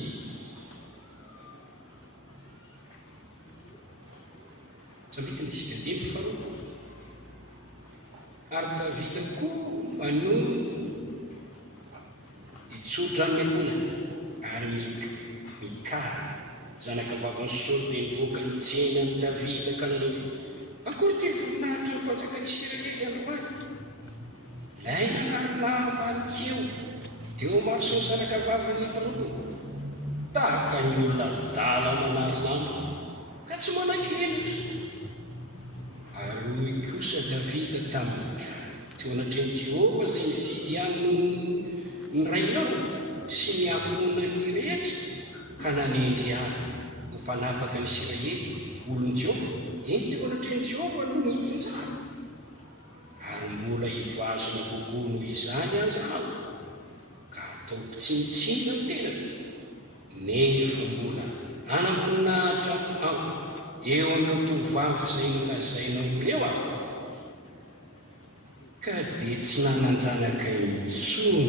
Tsambikina izy andimy faharoa. Ary Davida koa manono hitsotra ny amponany ary Mikaly zanaka vavin'i Saoly dia nivoaka ny tsenan'i Davida ka nanao hoe akory teny voninahitra ny mpanjakan'Israely androany lay nanarinahabanikeo dia ho maso ny zanaka vaviny mpanotona tahaka ny olona dala manarinama ka tsy manan-kenitra. Ary hoy kosa Davida tamin'ny teo anatreny Jehovah izay nifidy ihany ny rainao sy ny amponany rehetra ka nanendry ihany ho mpanapaka ny Israely olon Jehovah eny teo anatreny Jehovah no nitsinjana ary mbola hivazona kokoa noho izany aza aho ka ataoko tsinitsina ny tenany nefa mbola anam-poninahitra aho eo amin'ny tovovavy izay nolazainao ireo aho ka dia tsy nananjanaka intsony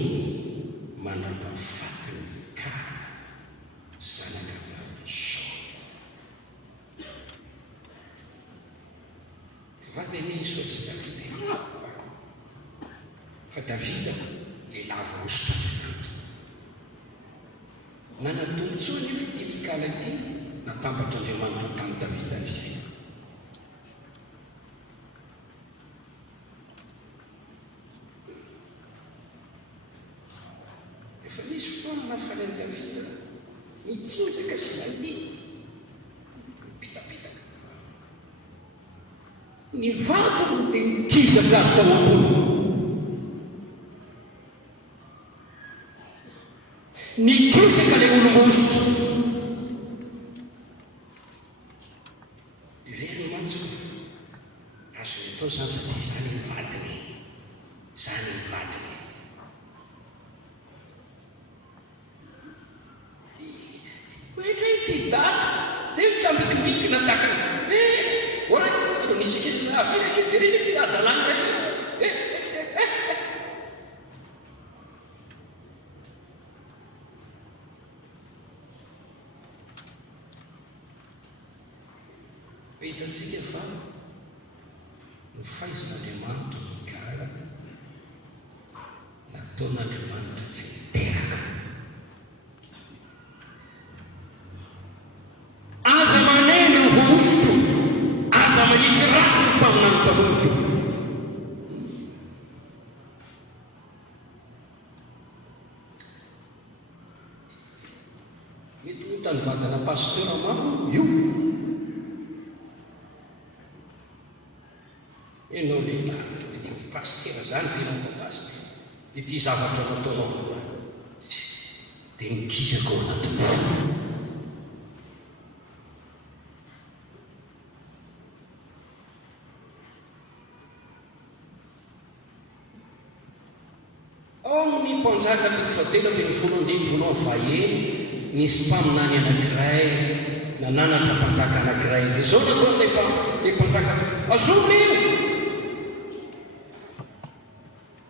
mandrapahafatiny Mikaly zanaka vavin'i Saoly. Vady misy ohatsy Davida fa Davida lehilahy voaositra nanatontsoa nefa ity Mikaly ity natambatra Andriamanitra tamin'ny Davida ny fiaina. Efa misy fotoana nahafalen'i Davida mitsinjaka sy nandihy pitapitaka ny vatany dia nikizaka azy tao ambony nikizaka ilay olo-mositra ivery mantsy azo atao zany satria zany ny vadiny zany ny vadiny mikimikina taka ora ro nisy kely avy tereny adalana hitatsika fa no faizan'Andriamanitra migara nataon'Andriamanitra tsy miteraka aza maneno ny voosotro aza manisy ratsy ny mpaminany mpanomboka mety hotany vadana pasteur mamo io enao lehilahy io pasteur zany venao pasteur ity zavatra nataonao dia nikizako ao anatin'ny fo ao ny mpanjaka toko fatelo amin'ny folo andimy voalohan'ny vahiny nisy mpaminany anankiray nananatra mpanjaka anankiray dia zao nataon'le mpanjaka azony io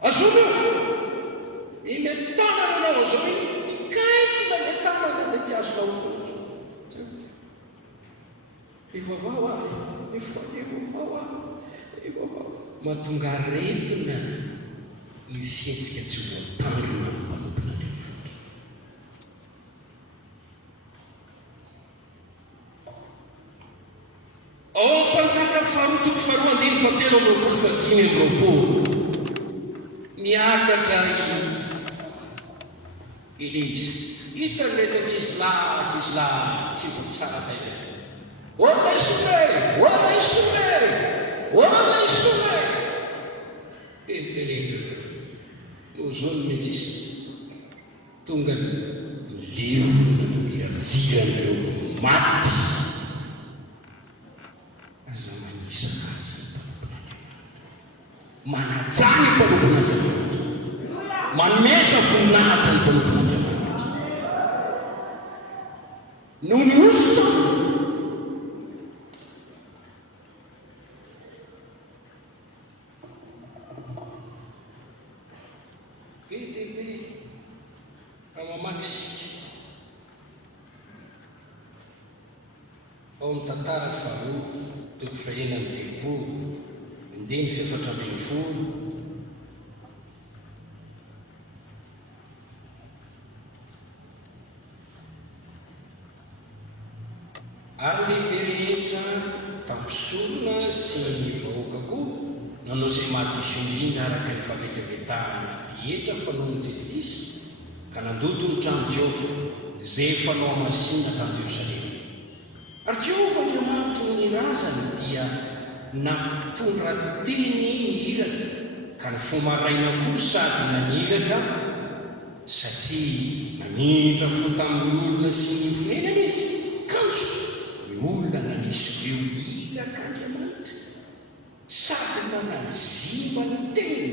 azony io ile tanana anao azao mikaikina le tanana dia tsy azonao evavao ahy evavao mahatonga aretina ny fietsika tsy voatangina ny mpanompon'Andriamanitra ao mpanjaka faharotoko faharoandiny fatelo amby roapolo fadimy amby roapolo niakatra Elizy hitan'le ankizilahy tsy votsara tena ola isome teritereny ozony minisy tonga liona miraviran'ireo maty aza manisy ratsy mpanompon'Andriamanitra manajany mpanompon'Andriamanitra mamesa voninahitra ny mpanompon'Andriamanitra no ny osotra ao amin'ny tantara faharoa toko fahina amin'ny telopolo andiny fefatra ambin'ny folo ary lehibe rehetra tampisolona sy ny vahoaka koa nanao izay maty isondrindra araka ny fahavetavetahana etra fanao ny tetrisy ka nandoto ny trano Jehova izay fanao amasina tany Jerosalema ary Jehova Andriamanitra ny razany dia nampitondra teny ny hiraka ka ny fomaraina koa sady naniraka satria nanitra fo tamin'ny olona sy ny fonenana izy kanjo ny olona nanisy ireo hiraka Andriamanitra sady manazima ny teny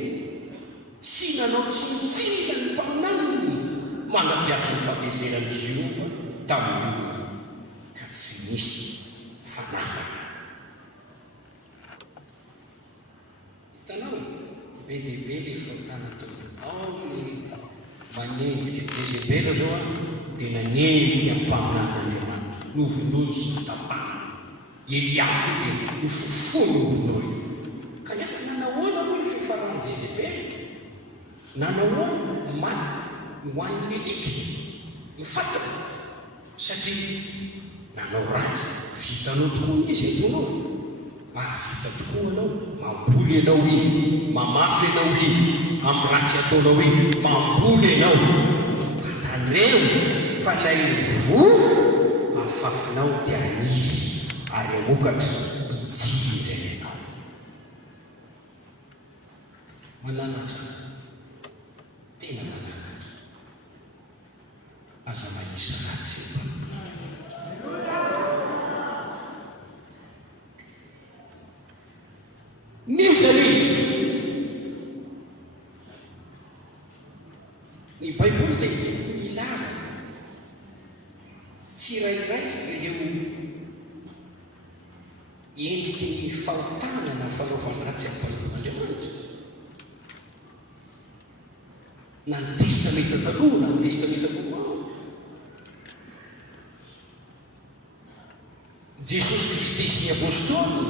sy nanao tsinotsina ny mpaminany manapiatra ny fahatezeran'i Jehova tamin'ny olona ka tsy misy fanafana hitanao be dehibe le fatanatao ao ny manenjika Jezebela zao dia nanenjika ny mpaminan'Andriamanitra novonoiny sy notapahana Eliaby dia nofofony novonoiny kanefa nanahoana moa ny fifaran'ny Jezebela nanahoana maty hoan'ny medika mifatana satria nanao ratsy vitanao tokoa izy etonao mahavita tokoa anao mamboly ianao iny mamafy ianao iny amin'ny ratsy ataonao iny mamboly ianao atanyreo fa lay voa afafinao dia anizy ary amokatra ijinjay ianao mananatra tena mananatra aza manisy ratsy nisy izy ny Baiboly dia milaza tsirairay ireo endriky ny fahotanana fanaovana ratsy amin'ny mpanompon'Andriamanitra. Na ny testamenta taloha na ny testamenta voalohany. Jesosy Kristy sy ny apôstôly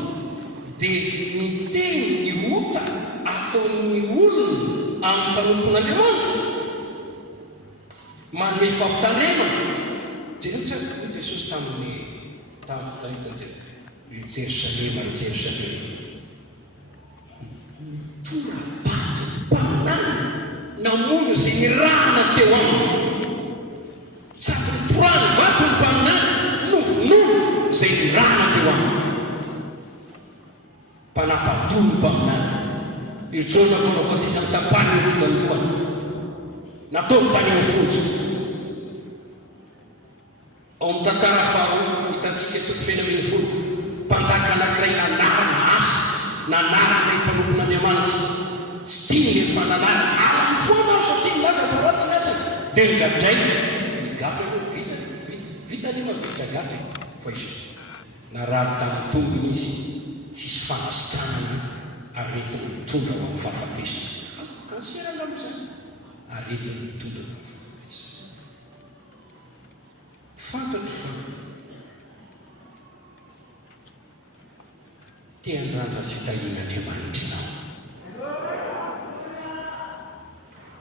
dia miteny ny ota ataon'ny olona amin'ny mpanompon'Andriamanitra. Manome fampitandremana. Jery Jesosy tamin'ny planetan Jerusalema ry Jerusalema. Tora-bato banana namono izay ny rana teo aminy. Sady porany vato ny banana novonono izay ny rana teo aminy. Mpanapatono ny banana. Io Jona manao batisa mitapany ny lodany lohany. Natao tany amin'ny fotsiny. Ao amin'ny tantara faharoa hitantsika toko fenaminy folo. Mpanjaka anankiray nanarana asa, nanarana ny mpanompon'Andriamanitra. Tsy tiany ny fananarana. Alany foana aho satria milaza fa ratsy ny asa. Dia nigadray. Migatra aloha vita ny mabitra gatra. Fa izy narary tamin'ny tombony izy. Tsisy fanasitranana aretiny mitondra ao amin'ny fahafatesana. Kanserana amin'izany. Aretiny mitondra ao amin'ny fahafatesana. Fantatro fa tia nirandra fitahian'Andriamanitra ianao.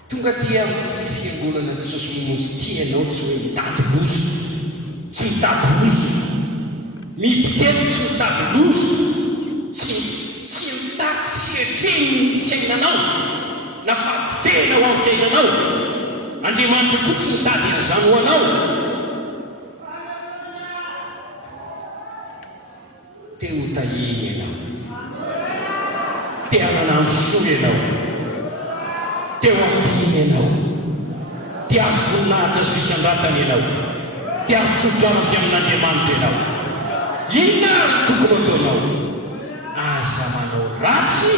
Tonga dia amin'ity fiangonana Jesosy mamonjy tia ianao tsy hoe mitady lozo. Tsy mitady lozo. Mitety tsy mitady lozo. Tsy mitady fietreny ny fiainanao. Na fampitena ho amin'ny fiainanao. Andriamanitra koa tsy mitady an'izany ho anao. Te ho tahiny ianao. Te hananandro soa ianao. Te ho ampiny ianao. Te azo voninahitra sy fitsandrantana ianao. Te azo tsodrana avy amin'Andriamanitra ianao. Inona ny tokony ataonao? Aza manao ratsy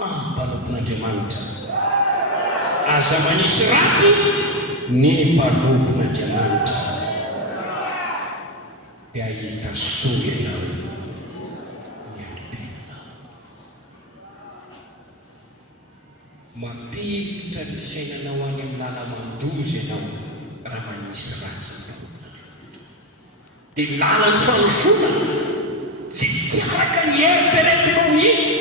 amin'ny mpanompon'Andriamanitra. Aza manisy ratsy ny mpanompon'Andriamanitra. Dia ahita soa ianao. Mampilitra ny fiainanao any amin'ny lala mandozy ianao raha manisy ratsy ny mpanompon'Andriamanitra. Dia lala ny fanosona tsy araka ny eritreretinao mihitsy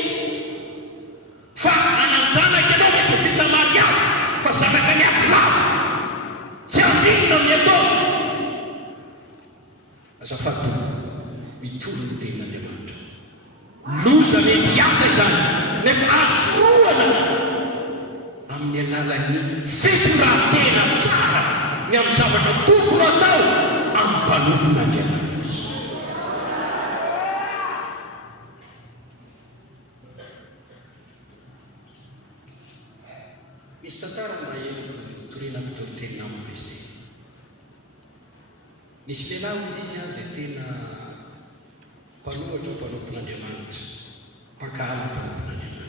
fa ananjanaka ianao mety vita mariazy fa zanaka ny atilava tsy ambinina ny atao. Azafady mitoro ny tenin'Andriamanitra. Loza mety hiaka izany nefa azoana amin'ny alalan'ny fitoratena tsara ny amin'ny zavatra tokony atao amin'ny mpanompon'Andriamanitra. Misy tantara maheno torena mitorotena amiko izy ty. Misy lehilahy izy izay tena mpanohatra mpanompon'Andriamanitra, mpakala mpanompon'Andriamanitra.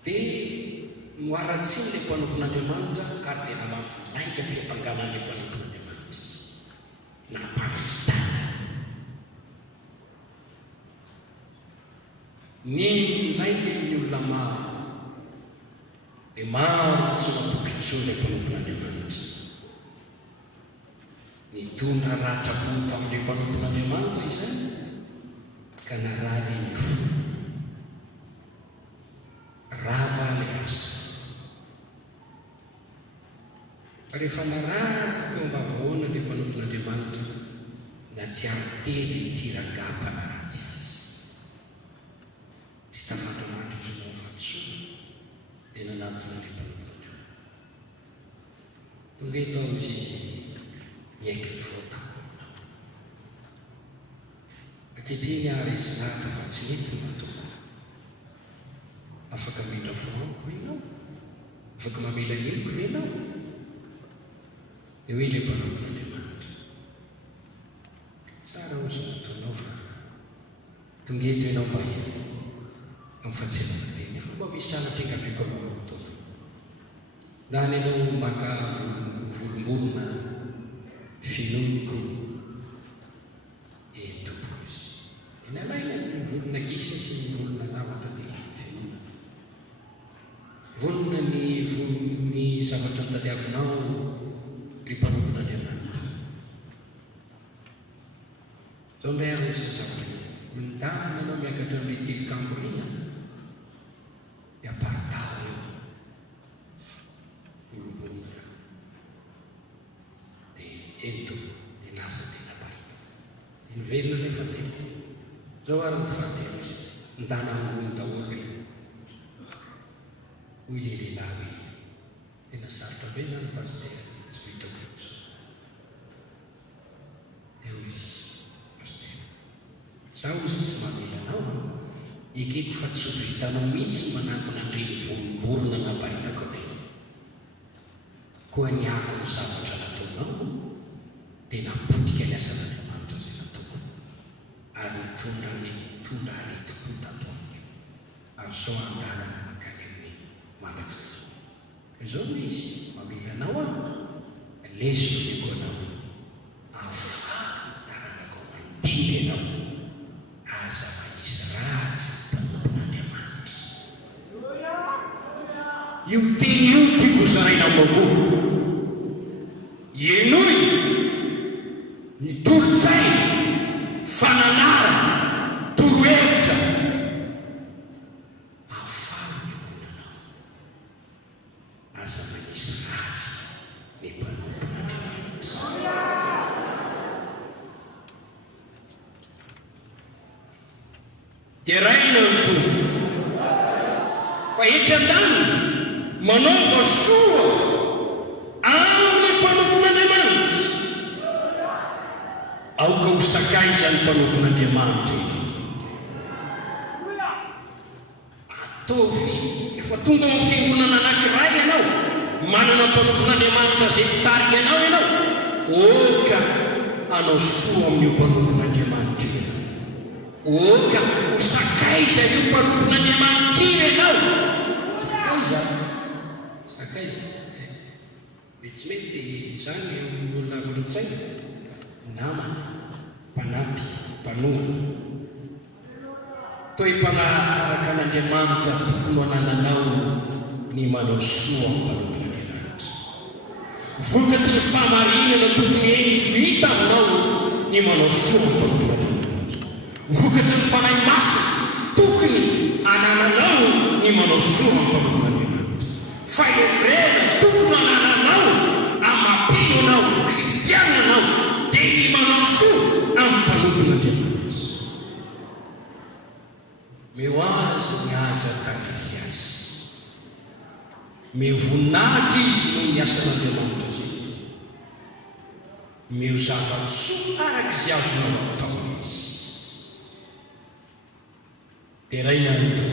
Dia noharatsiny ilay mpanompon'Andriamanitra ary tena mafinaika fiampanganan'ilay mpanompon'Andriamanitra izy. Naparistana. Ny naika ny olona maro dia maro tsy mampokitsoa ilay mpanompon'Andriamanitra. Nitondra ratra-po tamin'ilay mpanompon'Andriamanitra izany ka narary ny fo. Rava ilay asa. Rehefa narary eo ambavahoana ilay mpanompon'Andriamanitra na tsy arotely tiragapa na ratsy azy. Tsy tafandramandry izy fa tsoa dia nanatona ilay mpanompon'Andriamanitra. Tonga eto izy miaiky ny fotako aminao. Ankehitriny ary izy lahatra fa tsy mety ny atoko. Afaka mindra foanko ianao. Afaka mamela heliko ianao. Eo ilay mpanompon'Andriamanitra. Tsara ho izao ataonao fa tonga eto ianao mba amin'ny fahatsenana teny. Efa mba misy sanatra engaviko anao taona. Na ny ianao maka volombolona finoniko. zavatra tadiavinao ry mpanompon'Andriamanitra. Zao ndray ary misy zavatra mindamina anao miakatra amin'ny tilikambo ria dia aparitao eo olombonina dia ento dia nasa tena parita nivelona nefa tena. Zao ary mifatelo izy ndana ambony daholo ry hoy le lehilahy tena sarotra be zany pastera tsy vitako itso eo izy pastera zaho izy tsy mamela anao ekeko fa tsy vitanao mihitsy manantona andreny volomborona naparitako be koa niako ny zavatra nataonao dia napotika ny asan'Andriamanitra zay nataoko ary mitondra areti-po tatoaniko ary sao andalana makany amin'ny mandrakizay izao no izy mamela anao leso leko anao afatarana ko mandidy ianao aza manisy ratsy mpanompon'Andriamanitra. Io teny io tiako zaraina amako enoy ny tolo-tsaina fananara toro-hevitra afaro nyekonanao aza manisy ratsy ny mpanompon'Andriamanitra. dia raina ny tompo fa etsy an-daniny manaova soa amin'ny mpanompon'Andriamanitra. aoka ho sakay zany mpanompon'Andriamanitra ataovy efa tonga amin'ny fiangonana anankiray ianao manana mpanompon'Andriamanitra zay mitarika anao ianao oka anao soa amin'io mpanompon'Andriamanitra ianao oka ho sakay zany io mpanompon'Andriamanitra ianao sakay zany sakay mety zany olona olon-tsaina namana mpanampy mpanoana toe-panaraka an'Andriamanitra tokony anananao ny manao soa mpanompon'Andriamanitra. Vokaty ny famarinana tokony hita aminao ny manao soa mpanompon'Andriamanitra. Vokaty ny fanahy masina tokony anananao ny manao soa mpanompon'Andriamanitra. Faherena tokony anananao amapino anao kristiana anao dia ny manao soa amin'ny mpanompon'Andriamanitra. Meo azy ny aza takify azy meo voninahitra izy no ny asan'Andriamanitra zeto meo zava-tsoa araka izay azonao atao izy. dia raina nto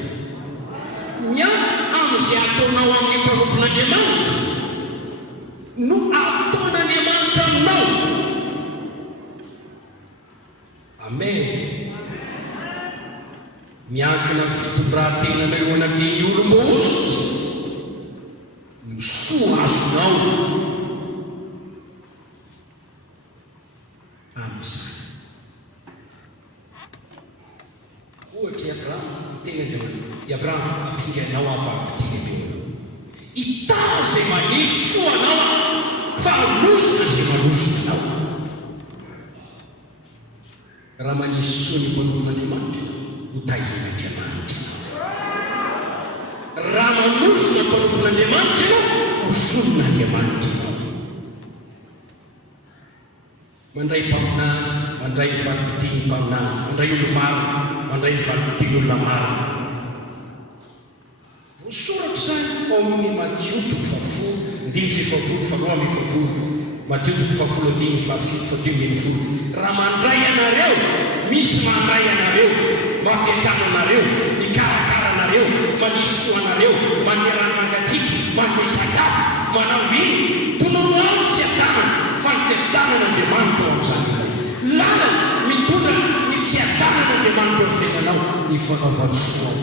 miaka amin'izay ataonao amin'ny mpanompon'Andriamanitra no ataon'Andriamanitra aminao. Amen. miankina ny fitondran-tenana eo anatin'ny olo-mosy no soa azonao amin'izany. ohatra Abrahama tena i Abrahama ampinganao avampitiny beanao ita zay manisy soa anao fa anosina zay manosina anao. raha manisy soa ny mpanompon'Andriamanitra utahin'Andriamanitra. raha manosina mpanompon'Andriamanitra ianao hosonin'Andriamanitra ianao. mandray mpaminana mandray mivalim-pitiny mpaminana mandray olo maro mandray mivalim-pitiny olona maro. voasoratra zany ao amin'ny Matio 7:5-7 Matio 7:5-7. raha mandray anareo misy mandray anareo mampiakana anareo mikarakara anareo manisy soa anareo manome rano mangatsiaka manome sakafo manao iny tonono ao ny fiadanana fa ny fiadanan'Andriamanitra ao amin'izany lalana mitondra ny fiadanan'Andriamanitra eo fiainanao ny fanaovany soa ao.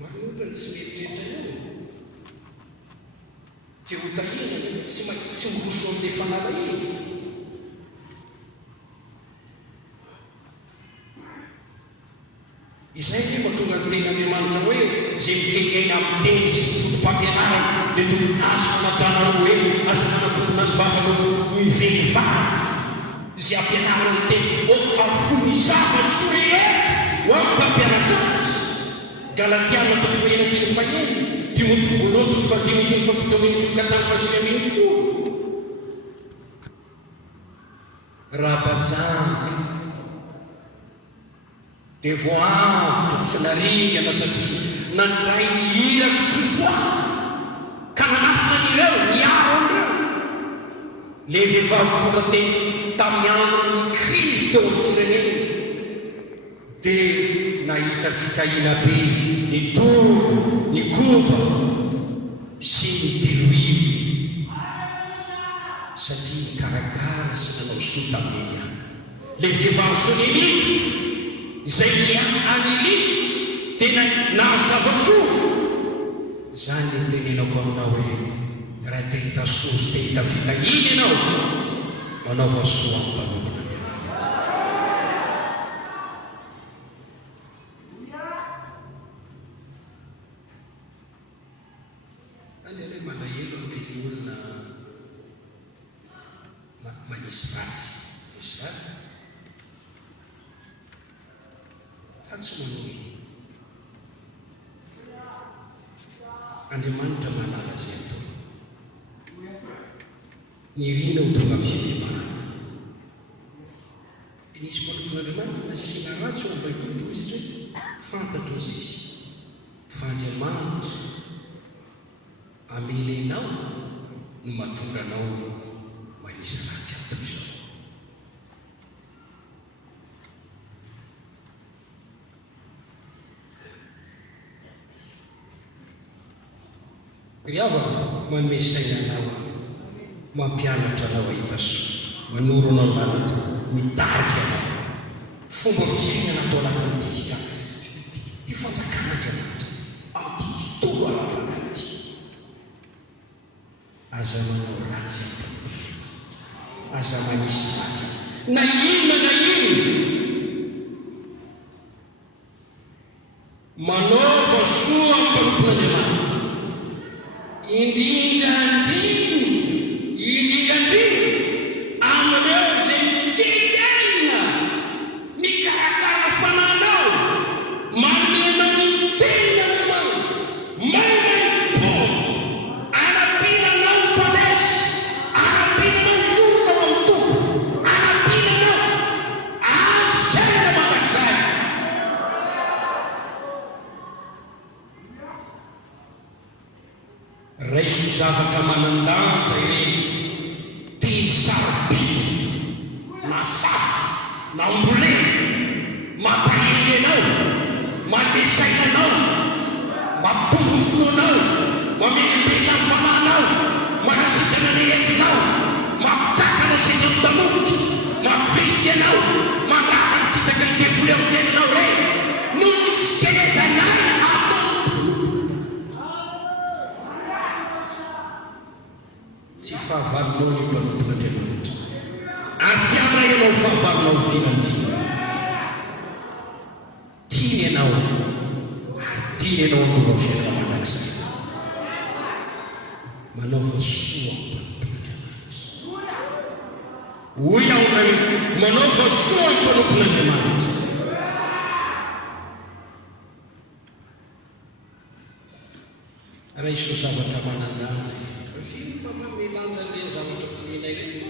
manolotra ny tsy mieritreritra eo dia ho tahina tsy miroso amin'ilay fanalahiny. izay ny tonga ny tena Andriamanitra hoe zay mikenaina amin'ny teny sy ny fotom-pampianarana dia tokony azo fanajana hoe azo manatombona ny vavano mivelivavy izay ampianarana ny teny afony zava-tso rehetra ho amin'ny mpampianatra azy. Galatiana toko fahenina faheny, Timothée voalohany toko fahadimy fafito ambin'ny folo katany fahasimy ambin'ny folo. Raha-bajanga dia voavitra tsy naringana satria nandray ny irako tsosoa ka nanafina an'ireo niaro an'ireo. Le vehivavy tonga teny tamin'ny andron'ny Kristy teo amin'ny firenena dia nahita fitahiana be ny toro, ny koba sy ny teloilo satria nikarakara sy nanao soa tamin'iny ihany. Le vehivavy sonemity izay alilisy tena nahazava-tsoa zany le tenenako aminao hoe raha te hita soa sy te hita fitahina ianao manaova soa amin'ny mpanompona Andriamanitra. Any hoe malahelo amin'ireny olona manisy ratsy tsy manohy. Andriamanitra manala zay atao. Ny rina ho tonga amin'ny finemana. Nisy mpanoton'Andriamanitra nasiana ratsy ao amin'ny Baiboly izy hoe fantatra izy fa Andriamanitra amelenao no mahatonga anao manisy ratsy atao izao. Riavako manome saina anao, mampianatra anao ahita soa, manoro anao lalana, mitarika anao, fomba fiainana atao anatin'ity ty fanjakana Andriamanitra amin'ity tontolo ara-panaty. Aza manao ratsy aza manisy ratsy na inona manaova soa amin'ny mpanoton'Andriamanitra. Indrindra amin'ireo zay mikenaina mikarakara fananao manema ny tenanao maimaipo anapinanao mpanesy anapinanao vononao amin'ny toko anapinanao azaina manakizay. Raiso zavatra manandanja ireny teny sarobidy na fafa na ombolena mampahengy anao mampiasaina anao mampitombo fonao mamelembelona ny fananao manasitrana ny entinao mampitrakana sendra ny tamoboky mampivisika anao mandrafa ny fitaka ny devoly amin'ny fiainanao reny no ny fikenezanay atao tsy fahavalinao ny mpanoton'Andriamanitra. Atiana ianao fahavalinao vinany vina. Tiany ianao ary tiany ianao andova fiainana manakizay. Manaova soa mpanoton'Andriamanitra. Hoy aho na manaova soa mpanoton'Andriamanitra. Raha iso zavatra manandanja melanja le zavatra torinay reny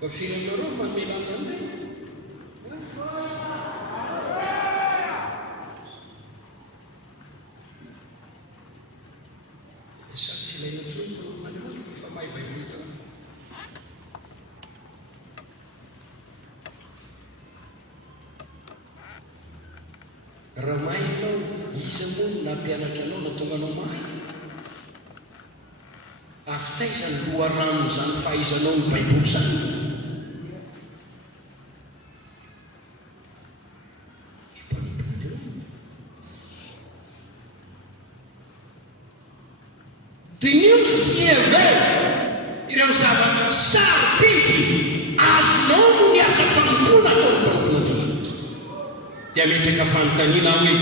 fa firenareo mamelanja anay sa tsy ilaina tsony fa mahay Baiboly raha mahay anao iza moa nampianatra anao natonga anao mahay afitaizany loharano zany fahaizanao ny Baiboly zany. Dinio fievera ireo zavatra sarobidy azonao no ny asa fanompona atao ny mpanoton'Andriamanitra dia metraka fanontaniana hoe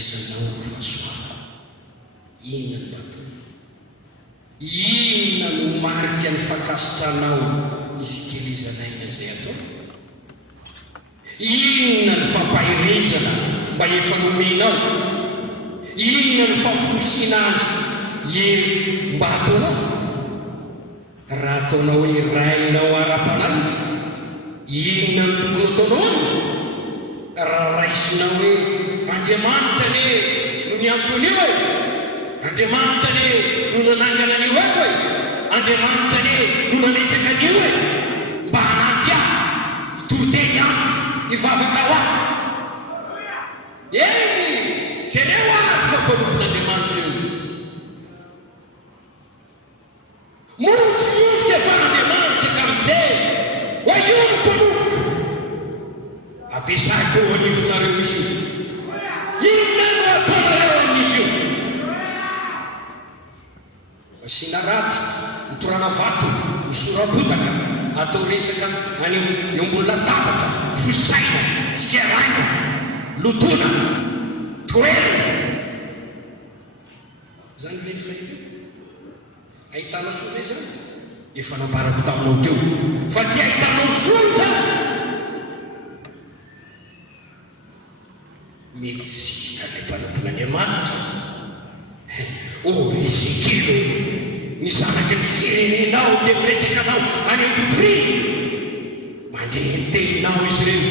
raisanao ny fahasoava. Inona ny batona? Inona no marika ny fakasitranao ny fikelezanaina izay atao? Inona ny fampahirezana mba efa nomenao? Inona ny famposina azy mba ataonao? Raha ataonao hoe rainao ara-panalitra, inona ny tokony ataonao any? Raha raisinao hoe Andriamanitra ne no niantsoanio e, Andriamanitra ne no nanangana anio ato e, Andriamanitra ne no nametaka anio e, mba hanampy ahy, toroteny ampy ny vavaka ho ahy. Eny, jereo ahy fampanompon'Andriamanitra io. Montsiotika fa Andriamanitra ka mijery ho io ny mpanompo. Ampiasako ho anifonareo izy io. Inona no ataonareo amin'izy io? Asiana ratsy, mitorana vato, misorabotaka, atao resaka any eo ambony latabatra, fosaina, tsikaraina, lotona, toerana. Zany le fahito. Ahitanao soa ve zany? Efa nambarako taminao teo. Fa tsy ahitanao soa zany. Mety tsy hitanay mpanompon'Andriamanitra. Ezekilo ny zanaky ny firenenao dia miresaka anao any am-pitorina. Mandeha ny teninao izy reo.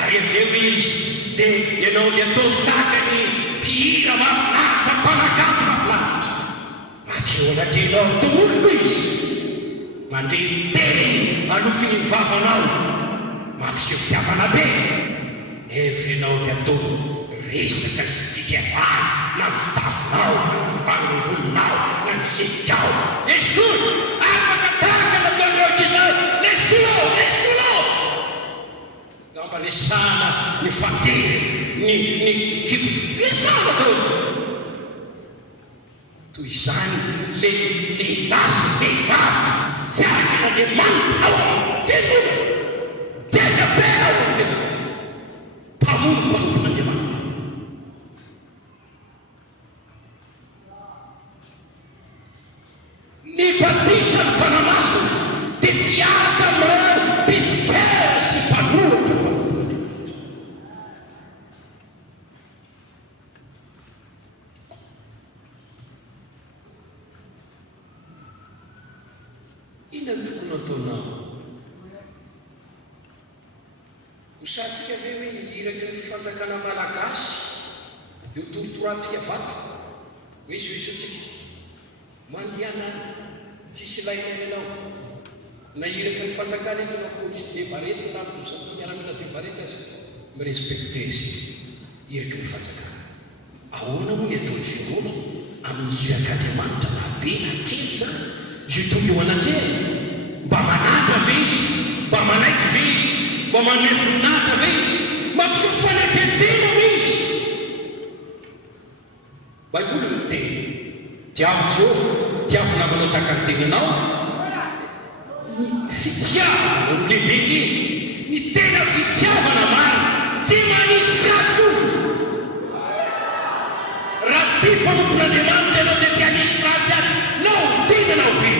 Ary aveo izy dia ianao dia atao tahaka ny mpihira mahafinaritra, mpanakamy mahafinaritra. Eo anatenao tooloko izy. Mandeha ny teny aloky ny vavanao, mampiseho fitiavana be. Nefa ianao dia atao resaka sy tsikapany na ny fitafinao, na ny fiban'ny volonao, na ny setikao. Esono, afaka tahaka nataonao kizao, lesolao, lesolao. Ngamba lesana ny fatery, ny kibo, lesana tao. Toy izany lehilahy sy vehivavy tsy araka n'Andriamanitra ao tendona, tena bena ao tena mpamono mpanompon'Andriamanitra. Ny batisa ny fanamasina dia tsy araka amin'ireo mpitsikera sy mpanoratra mpanompon'Andriamanitra. Inona ny tokony ataonao? Misantsika ve hoe hiraky ny fifanjakana malagasy io toritorantsika vato hoe zoisotsika mandehana tsisy laina ianao na hiraky ny fanjakana eto na polisy debarety na miaramila debarety azy mirespekte izy hiraky ny fanjakana. Ahoana moa ny ataon'ny fiangonana amin'ny hiraka Andriamanitra na be na kely zany? Zay tonga eo anatreha mba manatra ve izy, mba manaiky ve izy, mba manome voninahitra ve izy, mampiseho fanatentena ve izy? Baiboly miteny tiavo Jehova, tiavo namanao tahaka ny tenanao, fitiavana ny lehibe iny, ny tena fitiavana marina tsy manisy ratso. Raha tia mpanompon'Andriamanitra ianao dia tsy hanisy ratsy azy, nao tiana nao ve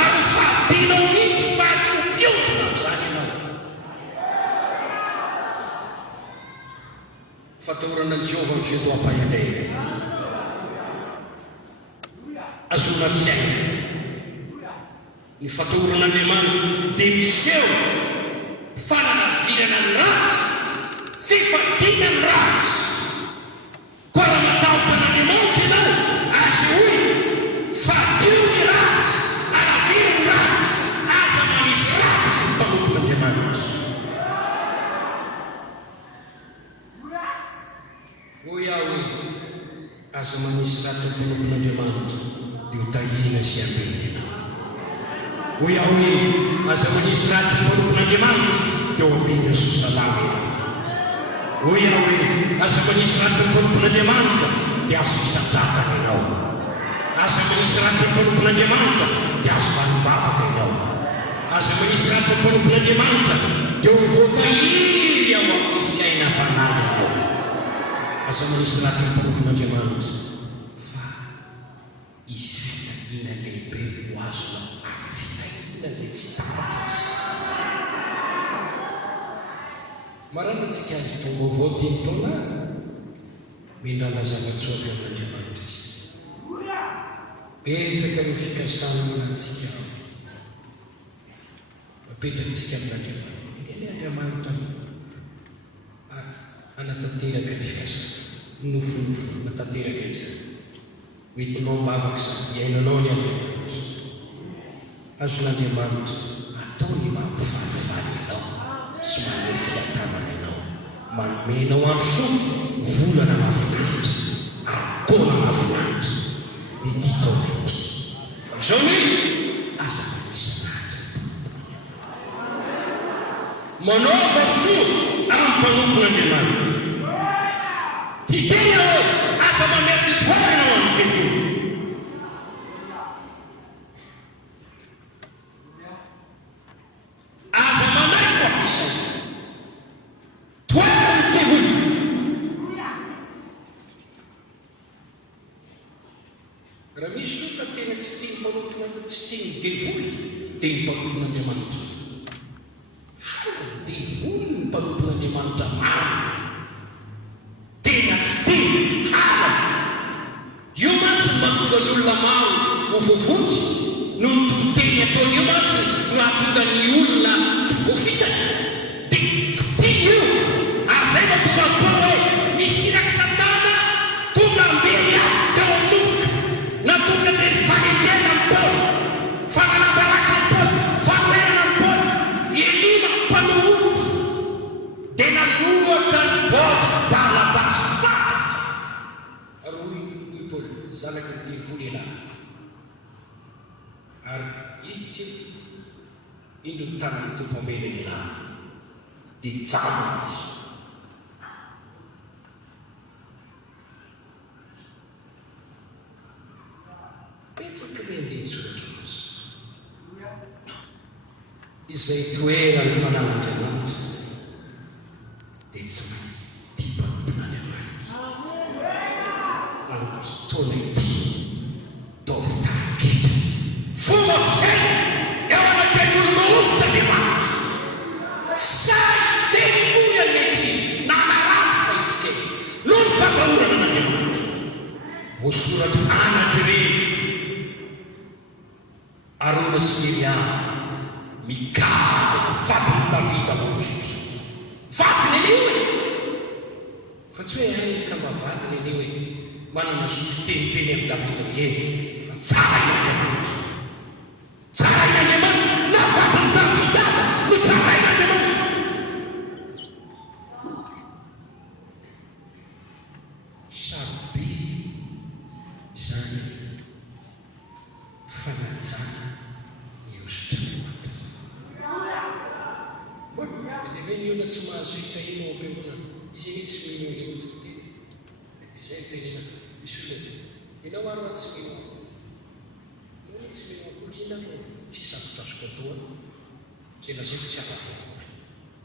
ary fadinao mihitsy mba hatsopiona amin'izany ianao. Fatahorana ny Jehova ny fitoam-pahialay, azona fiaina. Ny fatahoran'Andriamanitra dia miseho fananavirana ny ratsy, fifadiana ny ratsy. Koa raha matahotra n'Andriamanitra ianao, aza hoe fadio ny ratsy, alaviro ny ratsy, aza manisy ratsy ny mpanompon'Andriamanitra. Hoy aho hoe aza manisy ratsy ny mpanompon'Andriamanitra dia ho tahina sy ambeny ianao. Hoy aho hoe aza manisy ratsy ny mpanompon'Andriamanitra dia ho ambena sosalama ianao. Hoy aho hoe aza manisy ratsy ny mpanompon'Andriamanitra dia azo fisandratan ianao. Aza manisy ratsy ny mpanompon'Andriamanitra dia azo vanim-bavaka ianao. Aza manisy ratsy ny mpanompon'Andriamanitra dia ho voatahiry ao amin'ny fiainam-panahy ianao. aza manisy ratsy mpanompon'Andriamanitra fa izy fitahina lehibe ho azonao ary fitahina zay tsy tapatra izy. Marana antsika azy itony vaovao tiany taona mihindrana zava-tsoa avy amin'Andriamanitra izy. Betsaka ny fikasana aminantsika mapetratsika amin'Andriamanitra. Ny Andriamanitra anatanteraka ny fikasana nofonofo anatanteraka izany hoentinao mbavaka izany iainanao ny Andriamanitra. Azon'Andriamanitra ataony mampifalifaly ianao sy manome fiatamana ianao, manomenao androsoa volana mahafinaritra ary taona mahafinaritra ny ty taona ity. Fa izao izy aza manisanazy manao vasoa amin'ny mpanompon'Andriamanitra. Ty tena hoe aza manao fitoerana ho amin'ny devoly. Aza manaiko ampisaina toerana ny devoly. Raha misy olona tena tsy tia mpanompon'Andriamanitra, tsy tia ny devoly, dia ny mpanompon'Andriamanitra. Devoly ny mpanompon'Andriamanitra maro tena tsy tia hala. Io mantsy mahatonga ny olona maro ho voavotsy noho ny tonteny ataony. Io mantsy no hahatonga ny olona tsy voafitany dia tsy tia io. Ary zay mahatonga ny Paoly hoe misiraky Satana tonga ambely aho teo anofoka na tonga ny fanenjena ny Paoly, fananambaraka ny Paoly, faroerana ny Paoly, Elima mpanohody dia nanohatra ny Paoly sy Barnabasy fantatra. Ary hoy Paoly zanaky ny devoly ialahy. Ary izy tsy indro ny tanany tompo amelany ialahy dia jamona izy. Betsaka be andeha soratra azy izay toerany fanan'Andriamanitra dia tsy maintsy tia mpanompon'Andriamanitra. Amin'ny fotoana ity taovy tahaka eto fomba fisaina eo anatin'ny olomaoty Andriamanitra. Sary tenykory amety na naratsy fa itsika noho ny fatahorana an'Andriamanitra. Voasoratra anakireny Arona sy Miriama Mikala vatiny Davida Mozotra vatiny anio e. Fa tsy hoe hay kamba vatiny anio e manana zolo teniteny amin'ny Davida hoe tsara in'Andriamanitra, tsara in'Andriamanitra na vatiny Davida aza no tsara in'Andriamanitra. Sarobidy izany fanajana ny Ositran'Andriamanitra. Dia hoe ny olona tsy mahazo fitahina ao am-piangonana izy eny tsy mino ny olona izay tenena misy olona ianao ary raha tsy mino ianao tsy mino akory inano tsy sakotrasoko atoana zay lazaiko tsy apapiangoana.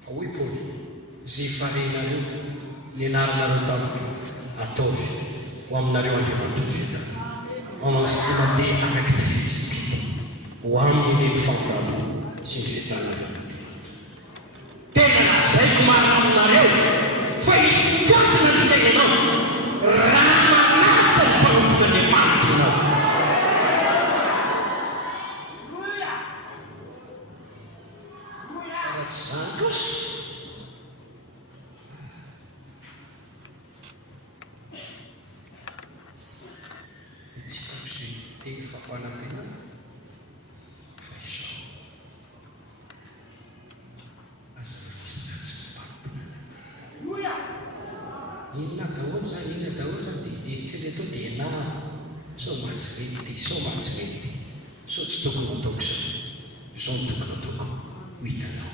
Fa hoy Paoly zay farenareo ny anaranareo tamiko ataovy ho aminareo Andriamanitra fitana mamantsy mandeha araka ty fitsipity ho aminy ny fangatro sy ny fitanana. Tena lazaiko marina aminareo fa isokatona ny sainanao raha manatsa ny mpanompon'Andriamanitra ianao. Raha tsy zany kosa teny fampanantenana fa izao aza misiratsy mpanompon'Andriamanitra. Inona daholo zany, inona daholo zany dia eritrereto dia ianao sao matsy mety ty, sao matsy mety ty, sao tsy tokony ataoko zao, sao ny tokony ataoko ho hitanao.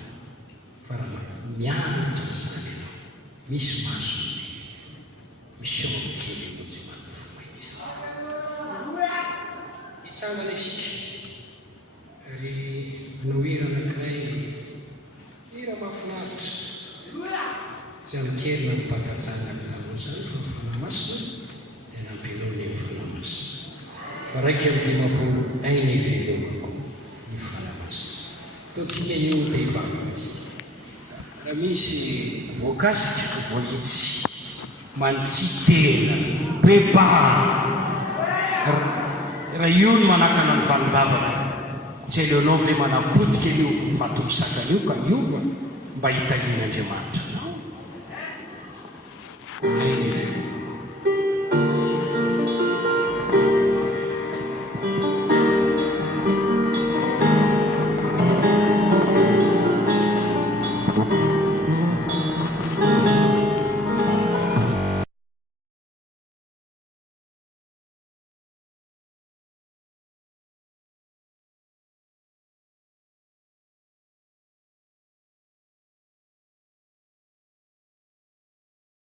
Fa raha mianatra zany ianao misy masozy misy ao kely amin'izay manofo maitsy. Hitsangana isika ry nohira anankiray hira mahafinaritra tsy amikerina ny mpankajana ny tanao zany. zany fa nyfanamasina dia nampelony ny fanamasina fa raiky amin'ny dimapolo ainy velomako ny fanamasina ataontsika io lehivazy raha misy voakasika voahitsy mantsy tena beba raha io no manakana ny valondavaka tsy aleonao ve manapotika io vatosakana io ka io mba hitalian'Andriamanitra nao.